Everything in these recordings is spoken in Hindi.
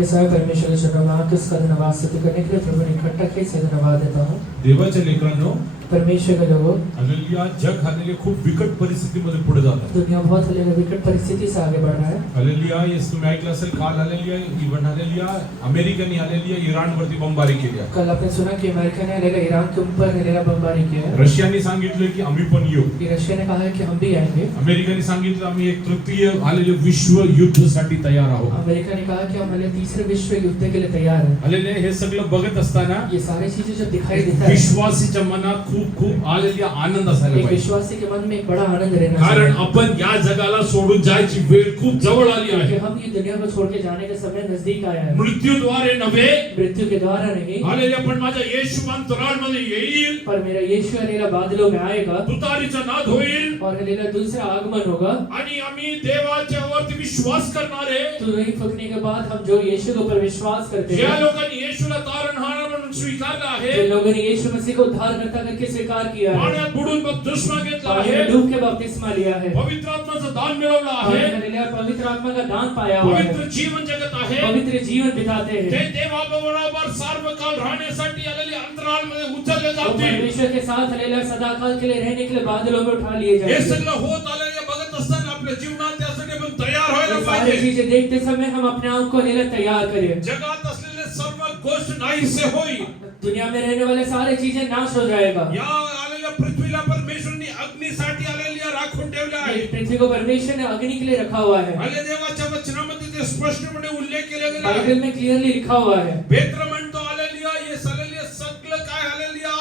के साथ परमेश्वर के चरणों में आकर उसका धन्यवाद स्तुति करने के लिए प्रभु ने इकट्ठा किया, इसे धन्यवाद देता हूँ। देवाच्या लेकरांनो, परमेश्वर के लोगों, हालेलुया, जग हालेलुया खूप विकट परिस्थितीमध्ये पुढे जात आहे. दुनिया बहुत हालेलुया विकट परिस्थिति से आगे बढ़ रहा है. हालेलुया, येस तुम्ही ऐकलं असेल काल हालेलुया इव्हन हालेलुया अमेरिकेने हालेलुया इराणवरती बमबारी केली आहे. कल आपने सुना कि अमेरिका ने हालेलुया ईरान के ऊपर हालेलुया बमबारी की है. रशियाने सांगितले की आम्ही पण येऊ. रशिया ने कहा है कि हम भी आएंगे. अमेरिकेने सांगितलं आम्ही एक तृतीय हालेलुया विश्व युद्धासाठी तयार आहोत. अमेरिका ने कहा कि हम हालेलुया तीसरे विश्व युद्ध के लिए तैयार हैं. हालेलुया, हे सगळं बघत असताना ये सारी चीजें जब दिखाई देता है, विश्वासीच्या मनात खूप हालेलुया आनंद असायला एक पाहिजे. विश्वासी के मन में एक बड़ा आनंद रहना कारण चाहिए. आपण या जगाला सोडून जायची वेळ खूप जवळ आली कि आहे. हम ये दुनिया को छोड़ के जाने का समय नजदीक आया है. मृत्यूद्वारे नव्हे, मृत्यु के द्वारा नहीं, हालेलुया, पण माझा येशू अंतराळमध्ये येईल, पर मेरा यीशु हालेलुया बादलों में आएगा तुतारीचा नाद होईल और हालेलुया दूसरा आगमन होगा. आणि आम्ही देवाच्या वरती विश्वास करणारे, तो नहीं फूकने के बाद हम जो यीशु के ऊपर विश्वास करते ज्या हैं, लोकांनी येशूला तारणहार म्हणून स्वीकारलं आहे, जिन लोगों ने यीशु मसीह को उद्धारकर्ता करके स्वीकार किया है, पाण्यात बुडून बपतिस्मा घेतला पानी आहे, में डूब के बपतिस्मा लिया है, पवित्र आत्म्याचं दान मिळवलं और आहे, हालेलुया पवित्र आत्मा का दान पाया हुआ है, पवित्र जीवन जगत आहे, पवित्र जीवन बिताते ते हैं. देवाबरोबर सार्वकाल राहण्यासाठी आलेले अंतराळमध्ये उचलले वो जातील. परमेश्वर के साथ हालेलुया सदाकाल के लिए रहने के लिए बादलों में उठा लिए हे जाएंगे. सगळं होत आलेले बघत असताना आपल्या जीवनात त्यासाठी आपण तयार व्हायला ये सारी पाहिजे. चीजें देखते समय हम अपने आप को हालेलुया तैयार करें. जगात असलेले सर्व गोष्ट नाहीसे होईल. दुनिया में रहने वाले सारे चीजें नाश हो जाएगा. या आलेल्या पृथ्वीला परमेश्वरनी अग्नीसाठी आलेल्या राखून ठेवले आहे. इस पृथ्वी को परमेश्वर ने अग्नि के लिए रखा हुआ है. आले देवाच्या वचनामध्ये ते स्पष्टपणे उल्लेख केले गेले आहे. बाइबल में क्लियरली लिखा हुआ है. पेत्र म्हणतो आलेलिया ये सलेलिया सगळं काय आलेलिया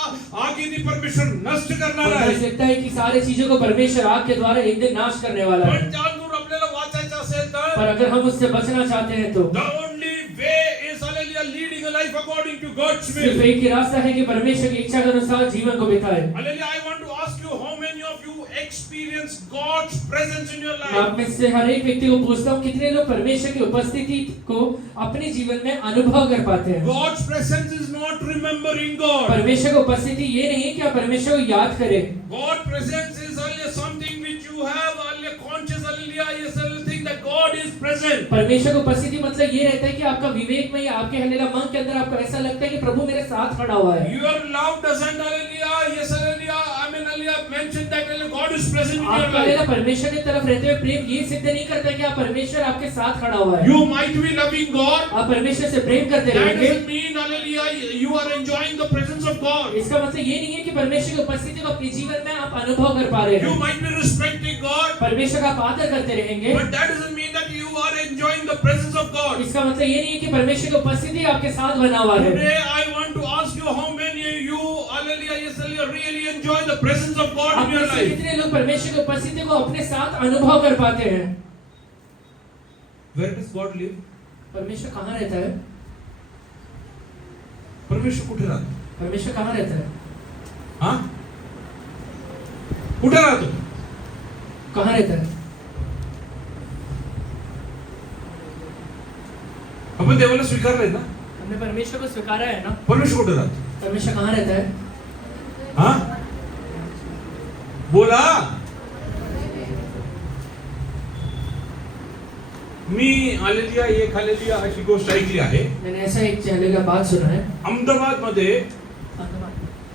आगीने परमेश्वर नष्ट करणार पता आहे. लगता है कि सारी चीजों को परमेश्वर आग के द्वारा एक दिन नाश करने वाला है. पण त्यातून आपल्याला वाचायचं असेल पर तर अगर हम उससे बचना चाहते हैं तो the only way is आलेलिया leading a life according to God's सिर्फ will. एक ही रास्ता है कि परमेश्वर की इच्छा के अनुसार जीवन को बिताए. आलेलिया, I want to ask you how many of you experience God's presence in your मैं life? आप में से हर एक व्यक्ति को पूछता हूँ, कितने लोग परमेश्वर की उपस्थिति को अपने जीवन में अनुभव कर पाते हैं. God's presence is not remembering God. परमेश्वर की उपस्थिति ये नहीं है कि आप परमेश्वर को याद करें. God presence is only something which you have only conscious hallelujah is something that God is present. परमेश्वर की उपस्थिति मतलब ये रहता है कि आपका विवेक में या आपके हालेलुया मन के अंदर आपको ऐसा लगता है कि प्रभु मेरे साथ खड़ा हुआ है. Your love doesn't hallelujah yes hallelujah I mean hallelujah mention that hallelujah God is present in your आपका life. हालेलुया परमेश्वर की तरफ रहते हुए प्रेम ये सिद्ध नहीं करता कि आप परमेश्वर आपके साथ खड़ा हुआ है. You might be loving God. आप परमेश्वर से प्रेम करते That रहेंगे. doesn't mean hallelujah you are enjoying the presence of God. इसका मतलब ये नहीं है कि परमेश्वर की उपस्थिति को अपने जीवन में आप अनुभव कर पा रहे You हैं. might be respecting God, परमेश्वर का आप आदर करते रहेंगे. but that doesn't mean that you are enjoying the presence of God. इसका मतलब ये नहीं है कि परमेश्वर की उपस्थिति आपके साथ बना हुआ है. Today I want to ask you how many of you hallelujah yes hallelujah really enjoy the presence of God आप in your में से life. कितने लोग परमेश्वर की उपस्थिति को अपने साथ अनुभव कर पाते हैं? Where does God live? परमेश्वर कहाँ रहता है? परमेश्वर कुठे राहतो? परमेश्वर कहाँ रहता है? हा? कुठे राहतो? कहाँ रहता है? आपण देवाला स्वीकारलंय ना? हमने परमेश्वर को स्वीकारा है ना? परमेश्वर कुठे राहतो? परमेश्वर कहाँ रहता है? हा? बोला. मी आलेलिया एक आलेलिया अशी गोष्ट ऐकली आहे. मैंने ऐसा एक चैनल का बात सुना है. अहमदाबाद मध्ये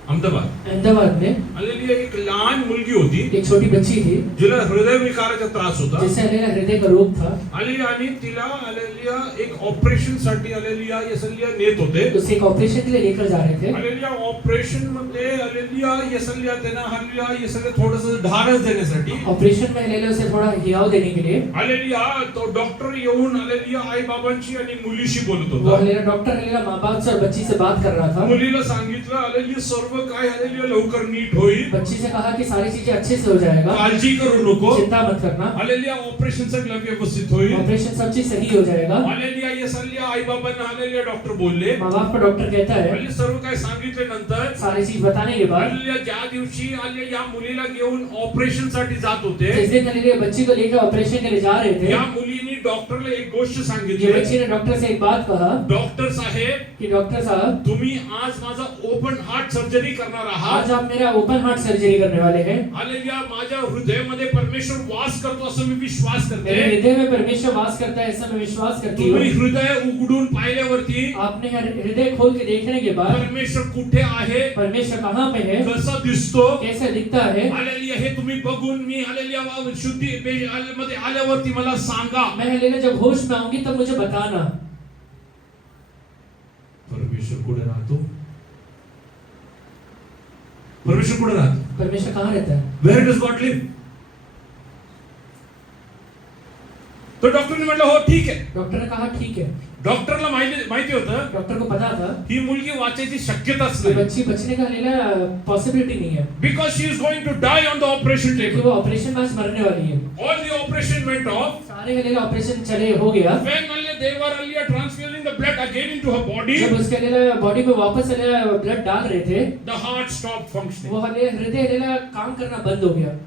अहमदाबाद में आलेलिया एक लहान मुलगी होती एक छोटी बच्ची थी जिला हृदयविकाराचा त्रास होता. जिसे हालेलुया हृदय का रोग था. आलेलिया आणि तिला आलेलिया एक ऑपरेशन साठी आलेलिया यसलिया नेत होते. उसे एक ऑपरेशन के लिए लेकर जा रहे थे. आलेलिया ऑपरेशन मध्ये आलेलिया यसलिया त्यांना आलेलिया यसलिया थोडंसं धारच देण्यासाठी ऑपरेशन में हालेलुया उसे थोड़ा हियाव देने के लिए आलेलिया तो डॉक्टर येऊन आलेलिया आई बाबांची आणि मुलीशी बोलत वो होता. हालेलुया डॉक्टर हालेलुया माँ बाप से और बच्ची से बात कर रहा था. मुलीला सांगितलं आलेलिया सर्व काय आलेलिया लवकर नीट होईल. बच्ची से कहा कि सारी चीजें अच्छे से हो जाएगा, काळजी करू नको. चिंता मत करना, आलेलिया ऑपरेशन सगळं व्यवस्थित होईल. ऑपरेशन सब चीज सही हो जाएगा. आलेलिया यसलिया आई बाबांना आलेलिया डॉक्टर बोलले. माँ बाप को डॉक्टर कहता है. आलेलिया सर्व काय सांगितले नंतर सारी चीज बताने के बाद आलेलिया ज्या दिवशी आलेलिया या मुलीला घेऊन ऑपरेशन साठी जात होते जिस दिन हालेलुया बच्ची को लेकर ऑपरेशन के लिए जा रहे थे, या मुलीने डॉक्टरला एक गोष्ट ये सांगितली. बच्ची ने डॉक्टर से एक बात कहा डॉक्टर साहेब कि डॉक्टर साहब तुम्ही आज माझा ओपन हार्ट सर्जरी करणार आहात. आज आप मेरा ओपन हार्ट सर्जरी करने वाले हैं. हालेलुया माझ्या हृदयामध्ये परमेश्वर वास करतो असं मी विश्वास मेरे करते. हृदय में परमेश्वर वास करता है ऐसा मैं विश्वास करती हूँ. तुम्ही हृदय उघडून आपने हृदय खोल के देखने के बाद परमेश्वर कुठे आहे, परमेश्वर कहाँ पे है, कसा दिसतो, कैसे दिखता है, हालेलुया, हे तुम्ही बघून मी हालेलुया शुद्धी मध्ये आल्यावरती मला सांगा. मैं हालेलुया जब होश में आऊंगी तब मुझे बताना. परमेश्वर कुठे राहतो? परमेश्वर कुठे राहतो? परमेश्वर कहाँ रहता है? Where does God live? तो डॉक्टरने म्हटलं हो ठीक आहे. डॉक्टर ने कहा ठीक है. डॉक्टरला माहिती होतं डॉक्टर को पता था ही मुलगी वाचायची शक्यताच कि नाही. बच्ची बचने का हालेलुया पॉसिबिलिटी नहीं है, Because she is going to die on the operation कि table. वो ऑपरेशन में आज मरने वाली है. All the operation went off. सारे हालेलुया ऑपरेशन चले हो गया. When they were earlier transfusing the blood again into her body, जब उसके हालेलुया बॉडी में वापस हालेलुया ब्लड डाल रहे थे, the heart stopped functioning. वो हालेलुया हृदय हालेलुया काम करना बंद हो गया.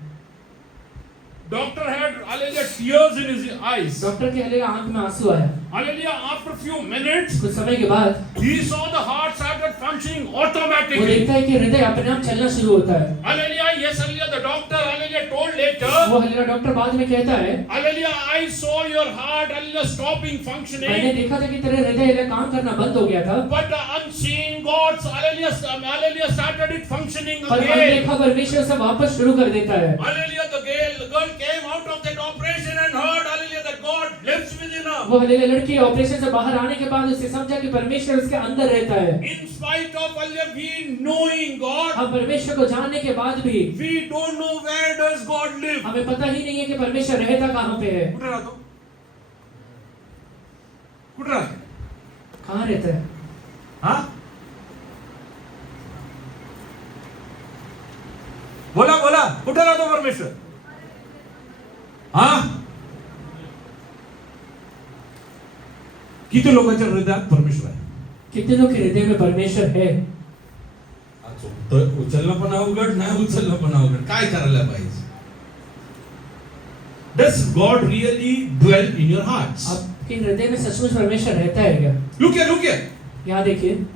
Doctor had hallelujah tears in his eyes. Doctor के हालेलुया आंख में आंसू आया. Hallelujah, after few minutes, कुछ समय के बाद he saw the heart started functioning वो automatically. देखता है कि हृदय अपने आप चलना शुरू होता है. Hallelujah, yes, hallelujah. The doctor, hallelujah, told later, वो हालेलुया डॉक्टर बाद में कहता है, hallelujah, I saw your heart, hallelujah, stopping मैंने functioning. देखा था कि तेरे हृदय हालेलुया काम करना बंद हो गया था, But the unseen God's, hallelujah, started it functioning पर again. अनदेखा परमेश्वर से वापस शुरू कर देता है. Hallelujah, the girl came out of that operation and heard, hallelujah, that God lives within her. वो हालेलुया लड़की ऑपरेशन से बाहर आने के बाद उसने समझा कि परमेश्वर उसके अंदर रहता है. In spite of, hallelujah, we knowing God, हम परमेश्वर को जानने के बाद भी we don't know where does God live. हमें पता ही नहीं है कि परमेश्वर रहता कहाँ पे है, कुठे राहतो? कुठे राहतो? कहाँ रहता है. हाँ? बोला बोला, कुठे राहतो परमेश्वर? हाँ? किती लोकांच्या हृदयात परमेश्वर आहे? कितने लोग के हृदय में परमेश्वर है? तर उचलणं पण अवघड, नाही उचलणं पण अवघड. काय करायला पाहिजे? Does God really dwell in your hearts? आपके हृदय में सचमुच परमेश्वर रहता है क्या? Look here. यहाँ देखिए,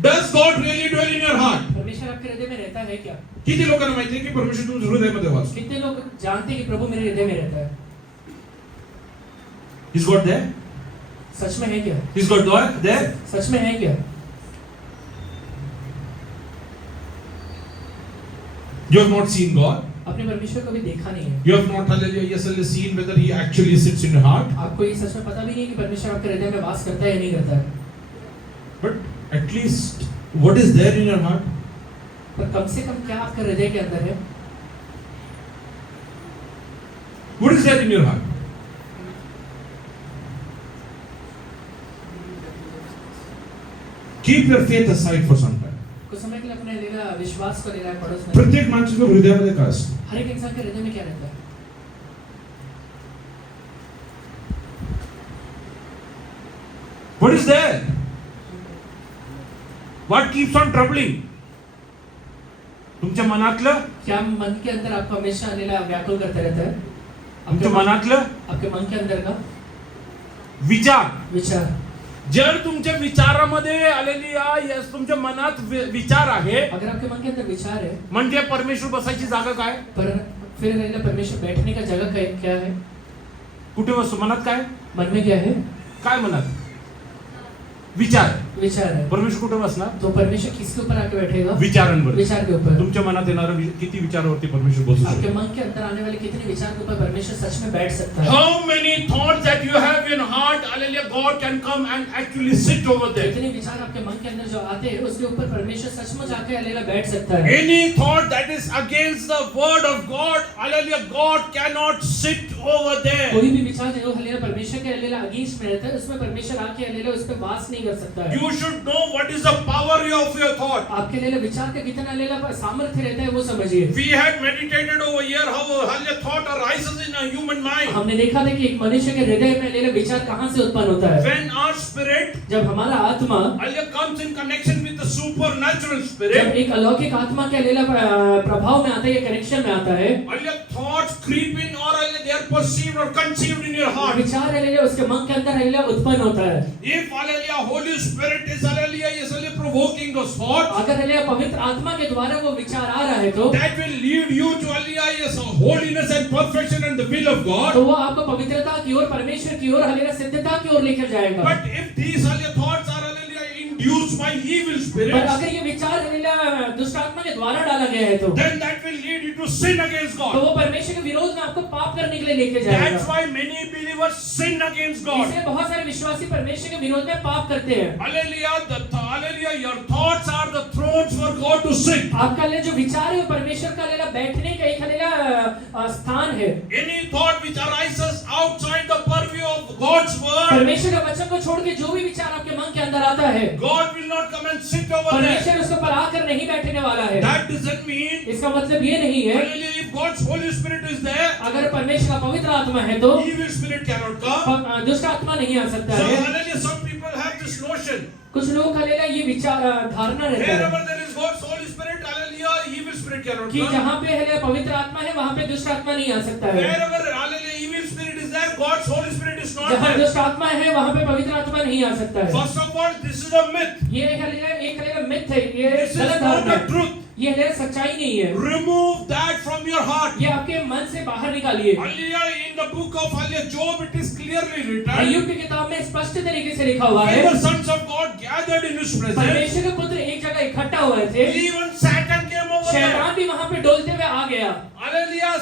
Does God really dwell in your heart? परमेश्वर आपके हृदय में रहता है क्या? किती लोकांना माहिती आहे की परमेश्वर तुमच्या हृदयामध्ये वास? कितने लोग जानते हैं कि प्रभु मेरे हृदय में रहता है? Is God there? सच में है क्या? Is God there? सच में है क्या? You have not seen God. आपने परमेश्वर को भी देखा नहीं है. You have not, hallelujah, yes, seen whether He actually sits in your heart. आपको ये सच में पता भी नहीं कि परमेश्वर आपके हृदय में वास करता है या नहीं करता है. But at least, what is there in your heart? पर कम से कम क्या आपके हृदय के अंदर है? What is there in your heart? Keep your faith aside for some time. कुछ समय के लिए अपने हालेलुया विश्वास को ले रहा है पड़ोस में. प्रत्येक माणसाच्या हृदयामध्ये काय असतं? हर एक इंसान के हृदय में क्या रहता है? What is there? What keeps on troubling? तुमच्या मनातलं, क्या मन के अंदर आपको हमेशा हालेलुया व्याकुल करते रहता है? तुमच्या मनातलं आपके मन के अंदर का विचार. विचार. जर तुमच्या विचारामध्ये आलेली यस तुमच्या मनात विचार आहे, अगर आपके मन के अंदर विचार है, म्हणजे परमेश्वर बसायची जागा काय? पर फिर हालेलुया परमेश्वर बैठने का जगह क्या है? कुठे बसतो? मनात काय? मन में क्या है? काय मनात? विचार. विचार है. परमेश्वर कुठे बसणार? तो परमेश्वर किसके ऊपर आके बैठेगा? विचारांवर. विचार के ऊपर. तुमच्या मनात येणारे किती विचारावरती परमेश्वर बसू आपके शकतो? मन के अंदर आने वाले कितने विचार के ऊपर परमेश्वर सच में बैठ सकता है? How many thoughts that you have in heart, hallelujah, God can come and actually sit over there. कितने विचार आपके मन के अंदर जो आते हैं उसके ऊपर परमेश्वर सचमुच आके हालेलुया बैठ सकता है. Any thought that is against the word of God, hallelujah, God cannot sit over there. कोई भी विचार जो हालेलुया परमेश्वर के हालेलुया अगेंस्ट में रहता है उसमें परमेश्वर आके हालेलुया उस पे वास नहीं कर सकता है. You should know what is the power of your thought. आपके लिए विचार का कितना हालेलुया सामर्थ्य रहता है वो समझिए. We had meditated over here how hallelujah thought arises in a human mind. हमने देखा था कि एक मनुष्य के हृदय में हालेलुया विचार कहाँ से उत्पन्न होता है? When our spirit, जब हमारा आत्मा hallelujah, comes in connection with the supernatural जब spirit, एक अलौकिक आत्मा के हालेलुया प्रभाव में आता है या कनेक्शन में आता है, hallelujah, thoughts creep in or hallelujah, they are perceived or conceived in your heart. विचार हालेलुया उसके मन के अंदर हालेलुया उत्पन्न होता है. If hallelujah, Holy Spirit is hallelujah, is hallelujah provoking those thoughts, अगर हालेलुया पवित्र आत्मा के द्वारा वो विचार आ रहा है तो that will lead you to hallelujah, yes, holiness and perfection and the will of God. तो वो आपको पवित्रता की ओर, परमेश्वर की ओर, हालेलुया सिद्धता की ओर लेकर जाएगा. But if if these thoughts are induced by evil पर spirits, अगर ये विचार हालेलुया दुष्ट आत्मा के द्वारा डाला गया है तो then that will lead you to sin against तो God. वो परमेश्वर के विरोध में आपको पाप करने के लिए लेके जाएगा। That's why many believers sin against God. इसलिए बहुत सारे विश्वासी परमेश्वर के विरोध में पाप करते हैं। Hallelujah, your thoughts are the thrones for God to sit. आपका ले जो विचार है वो परमेश्वर का लेला बैठने का एक हालेलुया स्थान है। Any thought which arises outside the purview of God's word, परमेश्वर का वचन को छोड़ के जो भी विचार आपके मन के अंदर आता है God will not come and sit over there. परमेश्वर उसको पर आकर नहीं बैठने वाला है। That doesn't mean, इसका मतलब ये नहीं है hallelujah, if God's Holy Spirit is there, अगर परमेश्वर का पवित्र आत्मा है तो evil spirit cannot come. दुष्ट आत्मा नहीं आ सकता So है। hallelujah, some people have this notion. कुछ लोगों का लेला ये विचार धारणा रहता है Wherever there is God's Holy Spirit, hallelujah, evil spirit cannot कि come. जहाँ पे है पवित्र आत्मा है वहाँ पे दुष्ट आत्मा नहीं आ सकता है। Wherever hallelujah, evil spirit is there, God's Holy Spirit is not जहाँ there. दुष्ट आत्मा है वहाँ पे पवित्र आत्मा नहीं आ सकता है। First of all, this is a myth. ये एक मिथ है, ये This is गलत not धारणा the है, truth. ये सच्चाई नहीं है। Remove that from your heart. ये आपके मन से बाहर निकालिए। Hallelujah, in the book of hallelujah, Job, it is clearly written. अय्यूब की किताब में स्पष्ट तरीके से लिखा हुआ When है the sons of God gathered in His presence, परमेश्वर के पुत्र एक जगह इकट्ठा हुए थे, even Satan came over there. शैतान भी वहाँ पे डोलते हुए आ गया। Hallelujah,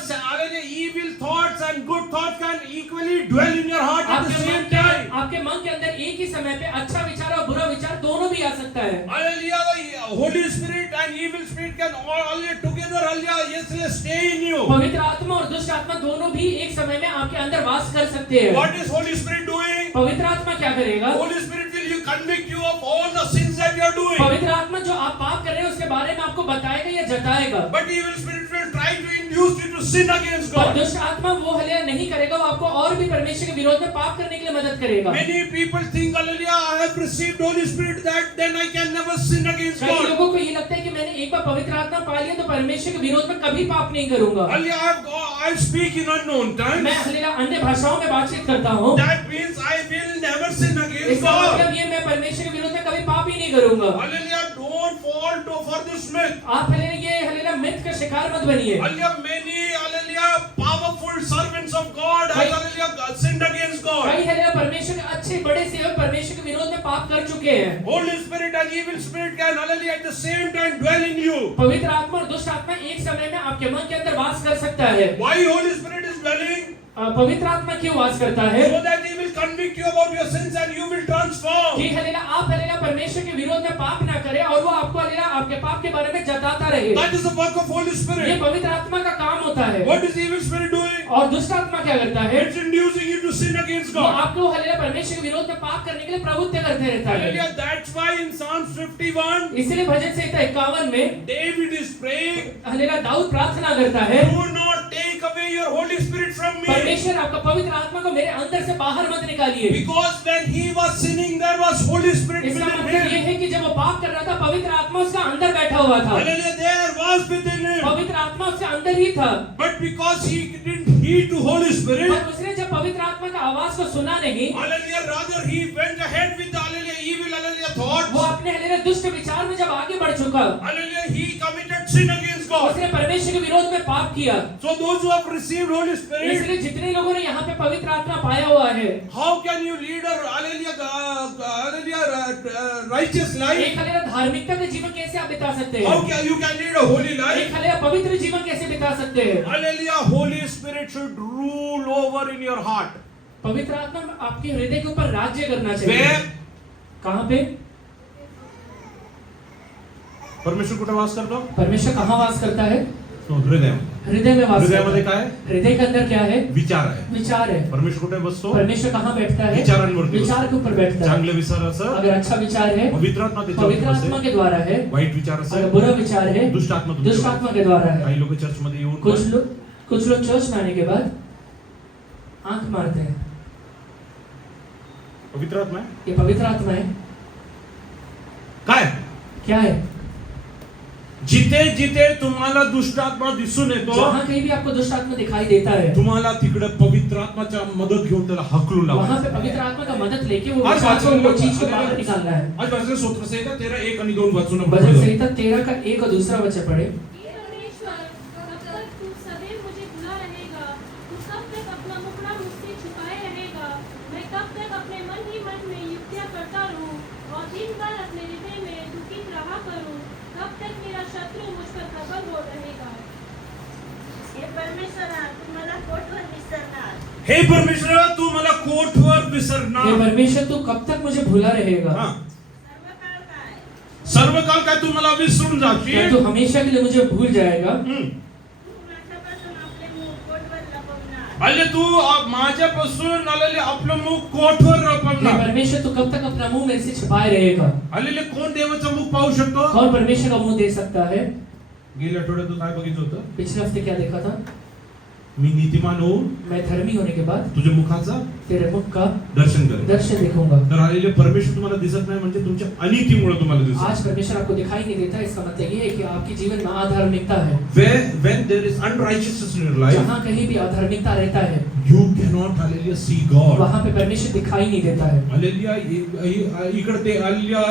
evil thoughts and good thoughts can equally dwell in your heart at the same time. आपके मन के अंदर एक ही समय पे अच्छा विचार और बुरा विचार दोनों भी आ सकता है। Hallelujah, the Holy Spirit and evil spirit can all together, hallelujah, yes, stay in you. पवित्र आत्मा और दुष्ट आत्मा दोनों भी एक समय में आपके अंदर वास कर सकते हैं। What is Holy Spirit doing? पवित्र आत्मा क्या करेगा? Holy Spirit will you convict you of all the sins that you are doing. पवित्र आत्मा जो आप पाप कर रहे हैं उसके बारे में आपको बताएगा या जताएगा। But evil spirit will try to induce you to sin against पर God. दुष्ट आत्मा वो हले नहीं करेगा, वो आपको और भी परमेश्वर के विरोध में पाप करने के लिए मदद करेगा। Many people think, hallelujah, I have received Holy Spirit, that then I can never sin against कई God. लोगों को ये लगता है कि मैंने एक बार पवित्र आत्मा पा लिया तो परमेश्वर के विरोध में कभी पाप नहीं करूंगा। Hallelujah, I speak in unknown tongues. मैं हलेला अन्य भाषाओं में बातचीत करता हूँ। That means I will never sin against इसका God. मतलब ये मैं परमेश्वर के विरोध में कभी पाप ही नहीं करूंगा। Hallelujah, don't fall for this myth. आप हलेला मिथ का शिकार मत बनिए। Hallelujah, many, hallelujah, powerful servants of God have, hallelujah, sinned against God. कई हलेला परमेश्वर के अच्छे बड़े सेवक परमेश्वर के विरोध में पाप कर चुके हैं। Holy Spirit and evil spirit can, hallelujah, at the same time dwell in you. पवित्र आत्मा और दुष्ट आत्मा एक समय में आपके मन के अंदर वास कर सकता है। Why Holy Spirit is dwelling? पवित्र आत्मा क्यों वास करता है? So that He will convict you about your sins and you will transform. कि हलेला आप हलेला परमेश्वर के विरोध में पाप ना करें और वो आपको हलेला आपके पाप के बारे में जताता रहे। That is the work of Holy ये Spirit. पवित्र आत्मा का काम होता है। What is evil spirit doing? और दुष्ट आत्मा क्या करता है? It's inducing you to sin against वो God. आपको हलेला परमेश्वर के विरोध में पाप करने के लिए प्रवृत्त करते रहता है। Hallelujah, that's why in Psalms 51, इसलिए भजन संहिता 51 में David is praying, हलेला दाऊद प्रार्थना करता है, do not take away your Holy Spirit from me. परमेश्वर आपका पवित्र आत्मा को मेरे अंदर से बाहर मत निकालिए। Because when he was sinning, there was Holy Spirit इसका within मतलब ये him. है कि जब वो पाप कर रहा था पवित्र आत्मा उसका अंदर बैठा हुआ था। Hallelujah, there was within him. पवित्र आत्मा उसके अंदर ही था। But because he didn't heed to Holy Spirit, पर उसने जब पवित्र आत्मा का आवाज को सुना नहीं, hallelujah, rather he went ahead with the, hallelujah, evil, hallelujah, वो thoughts. अपने हलेला दुष्ट विचार में जब आगे बढ़ चुका, Hallelujah, he committed sin against God. उसने परमेश्वर के विरोध में पाप किया। So those who have received Holy Spirit, इसलिए जितने लोगों ने यहाँ पे पवित्र आत्मा पाया हुआ है, how can you lead a, hallelujah, righteous life? एक हलेला धार्मिकता का जीवन कैसे आप बिता सकते हैं? How can you can lead a holy एक life? हलेला पवित्र जीवन कैसे बिता सकते हैं? Hallelujah, Holy Spirit should rule over in your heart. पवित्र आत्मा आपके हृदय के ऊपर राज्य करना चाहिए। Where? कहाँ पे? परमेश्वर कुठे वास करतो? परमेश्वर कहाँ वास करता है? हृदय. हृदय में वास करता हृदयामध्ये है। काय? हृदय के अंदर क्या है? विचार आहे. विचार है। परमेश्वर कुठे बसतो? परमेश्वर कहाँ बैठता है? विचारांवरती. विचार के ऊपर बैठता है। चांगले विचार असेल, अगर अच्छा विचार है, पवित्र आत्मा त्याच्यावर पवित्र आत्मा बसेल. के द्वारा है। वाईट विचार अगर असेल, बुरा विचार है, दुष्ट आत्मा दुष्ट तुमच्यावर. आत्मा के द्वारा है। काही लोक चर्च मध्ये येऊन कुछ लोग चर्च में आने के बाद आंख मारते हैं। पवित्र आत्मा आहे. ये पवित्र आत्मा है। काय? क्या है? जिथे जिथे तुम्हाला दुष्ट आत्मा दिसून येतो, जहाँ कहीं भी आपको दुष्ट आत्मा दिखाई देता है, तुम्हाला तिकडे पवित्र आत्माच्या मदत घेऊन त्याला हकलून वहाँ लावायचं. पे पवित्र आत्मा का मदद लेके वो आज विचार को, वो वाचन चीज को बाहर निकालना है। आज वाचन स्तोत्र संहिता 13 1 आणि 2 वाचून आपण भजन पढू. संहिता 13 का 1 और दूसरा वचन पढ़े। परमेश्वर, कब तक तू सदैव मुझे भुला रहेगा? तू कब तक अपना मुखड़ा मुझसे छुपाए रहेगा? मैं कब तक अपने मन ही मन में युक्तियां करता हे परमेश्वर तू मला कोठवर विसरणार. हे परमेश्वर तू कब तक मुझे भूला रहेगा? हा. सर्व काळ काय तू मला विसरून क्या जाशील? तू हमेशा के लिए मुझे भूल जाएगा? अल्ले तू माझ्यापासून आलेले आपलं मुख कोठवर हे लपवणार. परमेश्वर तू कब तक अपना मुंह मेरे से छिपाए रहेगा? आलेले कोण देवाचं मुख पाहू शकतो? कौन परमेश्वर का मुंह देख सकता है? गेल्या आठवड्यात तू काय बघितलं होतं? पिछले हफ्ते क्या देखा था? मी नीतिमान होऊन मैं धर्मी होने के बाद तुझ्या मुखाचा तेरे मुख का दर्शन करेन. दर्शन देखूंगा. तर आलेले परमेश्वर तुम्हाला दिसत नाही म्हणजे तुमच्या अनितीमुळे तुम्हाला दिसत. आज परमेश्वर आपको दिखाई नहीं देता, इसका मतलब ये है कि आपके जीवन में अधार्मिकता है. When there is unrighteousness in your life, जहाँ कहीं भी अधार्मिकता रहता है, you cannot hallelujah see God. वहाँ पे परमेश्वर दिखाई नहीं देता है. हालेलुया इकडे ते हालेलुया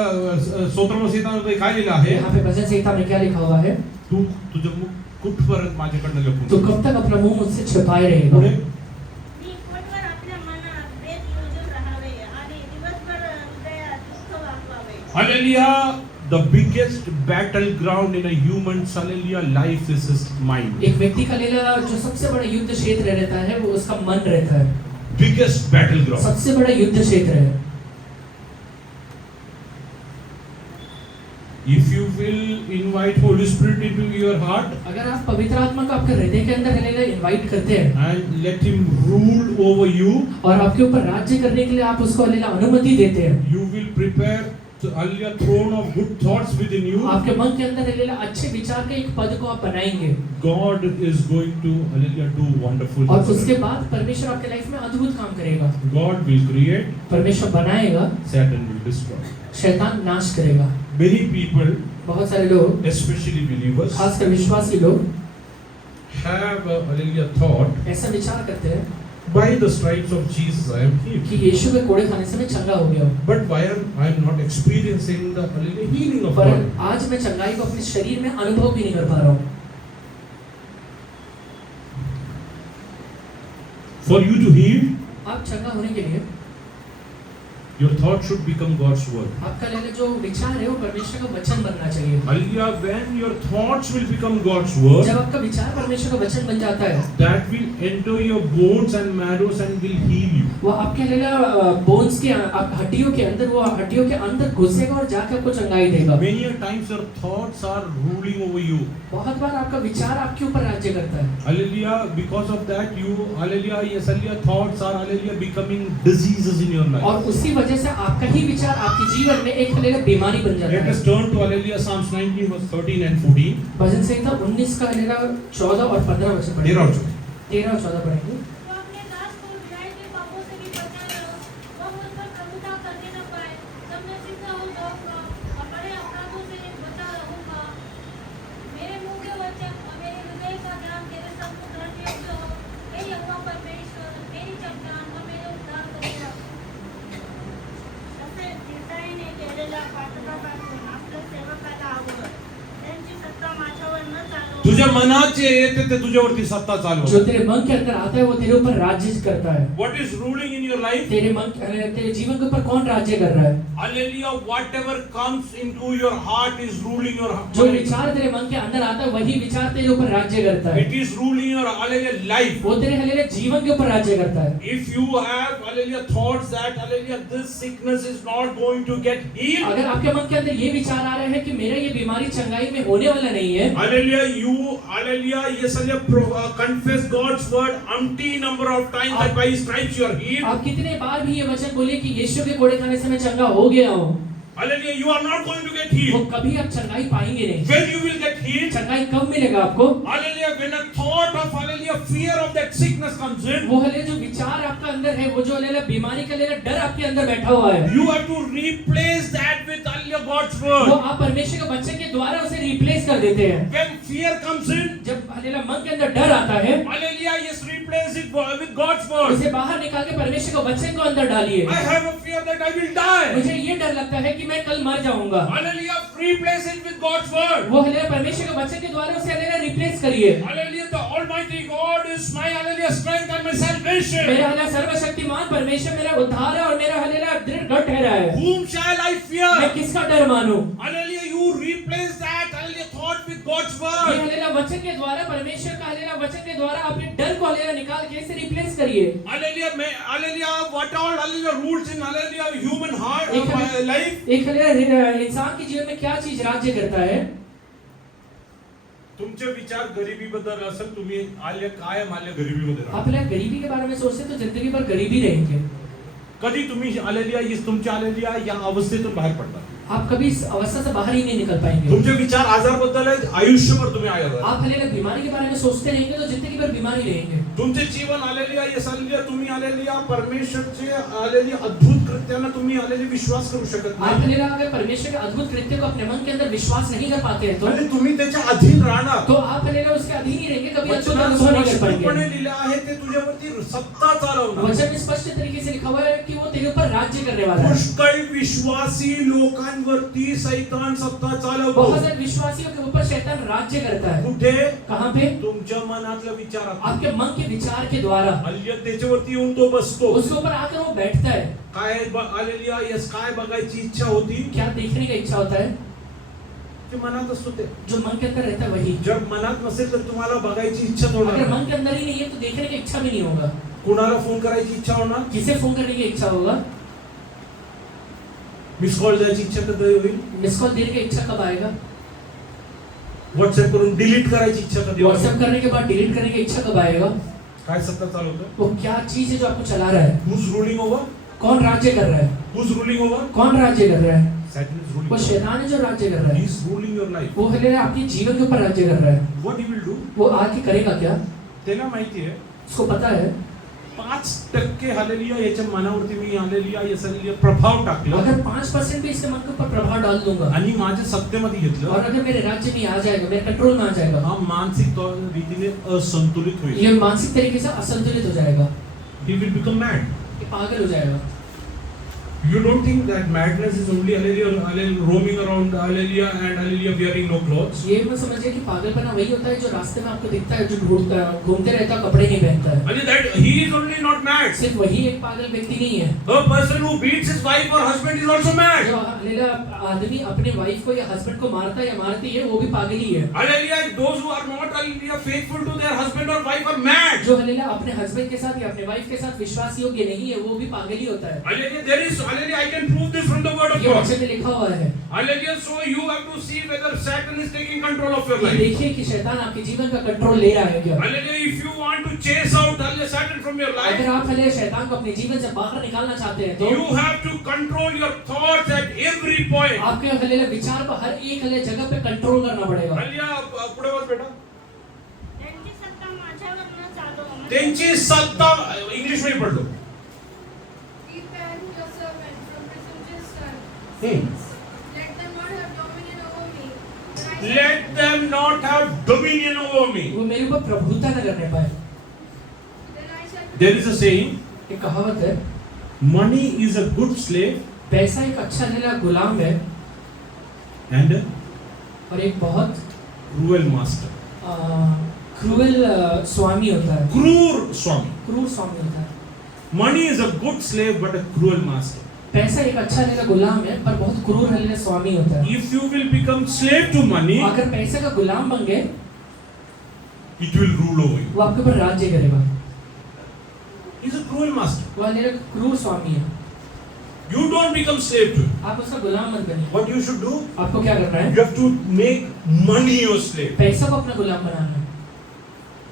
स्तोत्रमस्थानामध्ये काय लिहिलं आहे? यहाँ पे भजन संहिता में क्या लिखा हुआ है? तू तुझं मुख कुठपर्यंत माझ्याकडनं लपवून तू ठेव. कब तक अपना मुंह मुझसे छिपाए रहेगा? पुढे मी कोटवर आपल्या मनात भेद योजून राहावे आणि दिवसभर हृदयात दुःख वागवावे. Hallelujah, the biggest battleground in a human's hallelujah life is his mind. एक व्यक्ति का लेला जो सबसे बड़ा युद्ध क्षेत्र रहता है वो उसका मन रहता है. Biggest battleground. सबसे बड़ा युद्ध क्षेत्र है. If you will invite Holy Spirit into your heart अगर आप पवित्र आत्मा को आपके हृदय के अंदर लेला इनवाइट करते हैं and let him rule over you, और आपके ऊपर राज्य करने के लिए आप उसको लेला अनुमति देते हैं, you will prepare a throne of good thoughts within you. आपके मन के अंदर लेला अच्छे विचार के एक पद को आप बनाएंगे God is going to hallelujah do wonderful और things. उसके बाद परमेश्वर आपके लाइफ में अद्भुत काम करेगा. God will create, परमेश्वर बनाएगा, Satan will destroy. शैतान नाश करेगा. Many people, बहुत सारे लोग, especially believers, खासकर विश्वासी लोग have a hallelujah thought, ऐसा विचार करते हैं by the stripes of Jesus I am healed. कि यीशु के कोड़े खाने से मैं चंगा हो गया हूँ. But why am I not experiencing the hallelujah healing of पर God? आज मैं चंगाई को अपने शरीर में अनुभव भी नहीं कर पा रहा हूँ. For you to heal, आप चंगा होने के लिए your thought should become God's word. आपका लेले जो विचार है वो परमेश्वर का वचन बनना चाहिए. Hallelujah, when your thoughts will become God's word, जब आपका विचार परमेश्वर का वचन बन जाता है that will enter your bones and marrows and will heal you. वो आपके लेले बोन्स के हड्डियों के अंदर, वो हड्डियों के अंदर घुसेगा और जाके आपको चंगाई देगा. Many a times your thoughts are ruling over you. बहुत बार आपका विचार आपके ऊपर राज्य करता है. Hallelujah, because of that you, hallelujah, yes, hallelujah, thoughts are, hallelujah, becoming diseases in your life. और उसी वजह से आपका ही विचार आपके जीवन में एक लेले बीमारी बन जाता Let है. us turn to hallelujah, Psalms 19 verse 13 and 14. भजन संहिता 19 का लेला 14 और 15 वचन पढ़ेंगे. 13 और 14. 13 और 14 पढ़ेंगे. तो अपने दास को बुराई के पापों से भी बचाए रहो. वह मुझ पर प्रभुता करने न पाए. तब मैं सीधा हो जाऊंगा और बड़े अपराधों से बचा रहूंगा. मेरे मुंह के वचन और मेरे हृदय का ध्यान तेरे सम्मुख रखने योग्य हो. हे यहोवा परमेश्वर, मेरी चट्टान और मेरे उद्धारकर्ता. तसे इस्रायेलने केलेल्या पातकापासून आपल्या सेवकाला आवड. त्यांची सत्ता माझ्यावर न चालवू. तुझ्या मनाचे येते ते तुझ्यावरती सत्ता जो चालवतात. तेरे मन के अंदर आता है वो तेरे ऊपर राज्य करता है. What is ruling in your life? तेरे मन तेरे जीवन के ऊपर कौन राज्य कर रहा है? Hallelujah, whatever comes into your heart is ruling your heart. जो विचार तेरे मन के अंदर आता है वही विचार तेरे ऊपर राज्य करता है. It is ruling your hallelujah life. वो तेरे हलेले जीवन के ऊपर राज्य करता है. If you have hallelujah thoughts that hallelujah this sickness is not going to get healed, अगर आपके मन के अंदर ये विचार आ रहा है कि मेरा ये बीमारी चंगाई में होने वाला नहीं है, hallelujah, you hallelujah, yes, hallelujah, confess God's word umpty number of times that by His stripes you are healed. आप कितने बार भी ये वचन बोलिए कि यीशु के कोड़े खाने से मैं चंगा हो गया हूँ, Hallelujah, you are not going to get वो healed. कभी आप चंगाई पाएंगे नहीं. When you will get healed, चंगाई कब मिलेगा आपको? hallelujah, when a thought of hallelujah fear of that sickness comes in, वो हले जो विचार आपका अंदर है, वो जो हले बीमारी का लेला डर आपके अंदर बैठा हुआ है, you have to replace that with hallelujah God's वो word. आप परमेश्वर के वचन के द्वारा उसे रिप्लेस कर देते हैं. When fear comes in, जब हलेला मन के अंदर डर आता है, hallelujah, yes, replace it with God's word. उसे बाहर निकाल के परमेश्वर के वचन को अंदर डालिए. I have a fear that I will die. मुझे ये डर लगता है कि मैं कल मर जाऊंगा. Hallelujah, replace it with God's word. वो हलेला परमेश्वर के वचन के द्वारा उसे हलेला रिप्लेस करिए. Hallelujah, the Almighty God is my hallelujah strength and my salvation. मेरा हलेला सर्वशक्तिमान परमेश्वर मेरा उद्धार है और मेरा हलेला दृढ़ गढ़ ठहरा है. Whom shall I मैं fear? किसका डर मानूं? Hallelujah, you replace that hallelujah thought with God's ये word. हलेला वचन के द्वारा, परमेश्वर का हालेलुया वचन के द्वारा अपने डर को हालेलुया निकाल के इसे रिप्लेस करिए। Hallelujah, what all hallelujah rules in hallelujah human heart एक life? एक हालेलुया इंसान के जीवन में क्या चीज राज्य करता है? तुमचे विचार गरिबीबद्दल असेल, तुम्ही कायम गरिबीमध्ये राहा. आप लोग गरीबी के बारे में सोचते तो जिंदगी भर गरीबी रहेंगे। कधी तुम्ही तुमच्या या अवस्थेतून बाहेर पडता. आप कभी इस अवस्था से बाहर ही नहीं निकल पाएंगे। तुमचे विचार आजारबद्दल आहेत, आयुष्यभर तुम्ही आजार. आप हालेलुया बीमारी के बारे में सोचते रहेंगे तो जिंदगी भर बीमारी रहेंगे। तुमचे जीवन तुम्ही परमेश्वरचे अद्भुत कृत्यानं तुम्ही विश्वास करू शकत आप नाही. हालेलुया अगर परमेश्वर के अद्भुत कृत्य को अपने मन के अंदर विश्वास नहीं कर पाते हैं आणि तुम्ही त्याच्या अधीन राहणार. तो आप हालेलुया उसके अधीन ही रहेंगे, कभी अद्भुत वचनात अनुभव नहीं कर स्पष्टपणे पाएंगे। लिहिलं आहे ते तुझ्यावरती सत्ता चालवणार. वचन में स्पष्ट तरीके से लिखा हुआ है कि वो तेरे ऊपर राज्य करने वाला है। पुष्कळ विश्वासी लोकांवरती शैतान सत्ता चालवतो. बहुत सारे विश्वासियों के ऊपर शैतान राज्य करता है। कुठे? कहाँ पे? तुमच्या मनातल्या विचारात. आपके मन के विचार के द्वारा त्याच्यावरती येऊन तो बसतो. उसके ऊपर आकर वो बैठता है। काय काय बघायची इच्छा होती, क्या देखने का इच्छा होता है? ते मनात असतो. ते जो मन के अंदर रहता है वही। जब मनात नसेल तर तुम्हाला बघायची इच्छा अगर होणार. मन के अंदर ही नहीं है तो देखने की इच्छा भी नहीं होगा। कुणाला फोन करायची इच्छा होणार, किसे फोन करने की इच्छा होगा, मिस कॉल द्यायची इच्छा कधी होईल, मिस कॉल देने की इच्छा कब आएगा, व्हाट्सएप करून डिलीट करायची इच्छा कधी होईल. व्हाट्सएप करने के बाद डिलीट करने की इच्छा कब आएगा? काय सत्ता चालवतं? वो क्या चीज है जो आपको चला रहा है? Who's ruling over? कौन राज्य कर रहा है? Who's ruling over? कौन राज्य कर रहा है? Satan is ruling वो over. शैतान है जो राज्य कर रहा है। He is ruling your life. वो हालेलुया आपके जीवन के ऊपर राज्य कर रहा है। What he will do? वो आके करेगा क्या? त्याला माहिती आहे उसको पता है 5% हालेलुया याच्या मनावरती मी हालेलुया प्रभाव टाकला अगर 5% भी इसके मन के ऊपर प्रभाव डाल दूंगा आणि माझ्या सत्तेमध्ये घेतलं, और अगर मेरे राज्य में आ जाएगा, मेरे कंट्रोल में आ जाएगा, हा मानसिक रीतीने असंतुलित होईल. ये मानसिक तरीके से असंतुलित हो जाएगा, He will become mad. ये पागल हो जाएगा। You don't think that madness is only hallelujah roaming around hallelujah and hallelujah wearing no clothes? ये मत समझिए कि पागलपना वही होता है जो रास्ते में आपको दिखता है, जो घूमते रहता है, कपड़े नहीं पहनता है। And that he is only not mad. सिर्फ वही एक पागल व्यक्ति नहीं है। A person who beats his wife or husband is also mad. जो हालेलुया आदमी अपने वाइफ को या हस्बैंड को मारता है या मारती है वो भी पागल ही है। Hallelujah, those who are not hallelujah faithful to their husband or wife are mad. जो हालेलुया अपने हस्बैंड के साथ या अपने वाइफ के साथ विश्वास योग्य नहीं है वो भी पागल ही होता है। Hallelujah, there is hallelujah, I can prove this from the word of ये God. वचन में लिखा हुआ है। Hallelujah, so you have to see whether Satan is taking control of your ये life. देखिए कि शैतान आपके जीवन का कंट्रोल ले रहा है क्या। Hallelujah, if you want to chase out hallelujah Satan from your life, अगर आप हालेलुया शैतान को अपने जीवन से बाहर निकालना चाहते हैं तो you have to control your thoughts at every point. आपके हालेलुया विचार को हर एक हालेलुया जगह पे कंट्रोल करना पड़ेगा। Hallelujah, पुढे बस बेटा. त्यांची सत्ता माझ्यावर न चालव. त्यांची सत्ता इंग्लिश मध्ये पडलो. Keep back your servant from presumptuous Hmm. Let them not have dominion over me. But I Let them not have dominion over me. वो मेरे ऊपर प्रभुता न करने पाए। then I shall There is a saying, एक कहावत है, money is a good slave पैसा एक अच्छा हालेलुया गुलाम है and a और एक बहुत cruel master. क्रूअल स्वामी होता है, क्रूर स्वामी. क्रूर स्वामी होता है। Money is a good slave but a cruel master. पैसा एक अच्छा हालेलुया गुलाम है पर बहुत क्रूर हालेलुया स्वामी होता है। If you will become slave to money, अगर पैसे का गुलाम बन गए it will rule over you. वो आपके ऊपर राज्य करेगा। He is a cruel master. वो हालेलुया क्रूर स्वामी है। You don't become slave to him. आप उसका गुलाम मत बनिए। What you should do? आपको क्या करना है? You have to make money your slave. पैसा को अपना गुलाम बनाना है।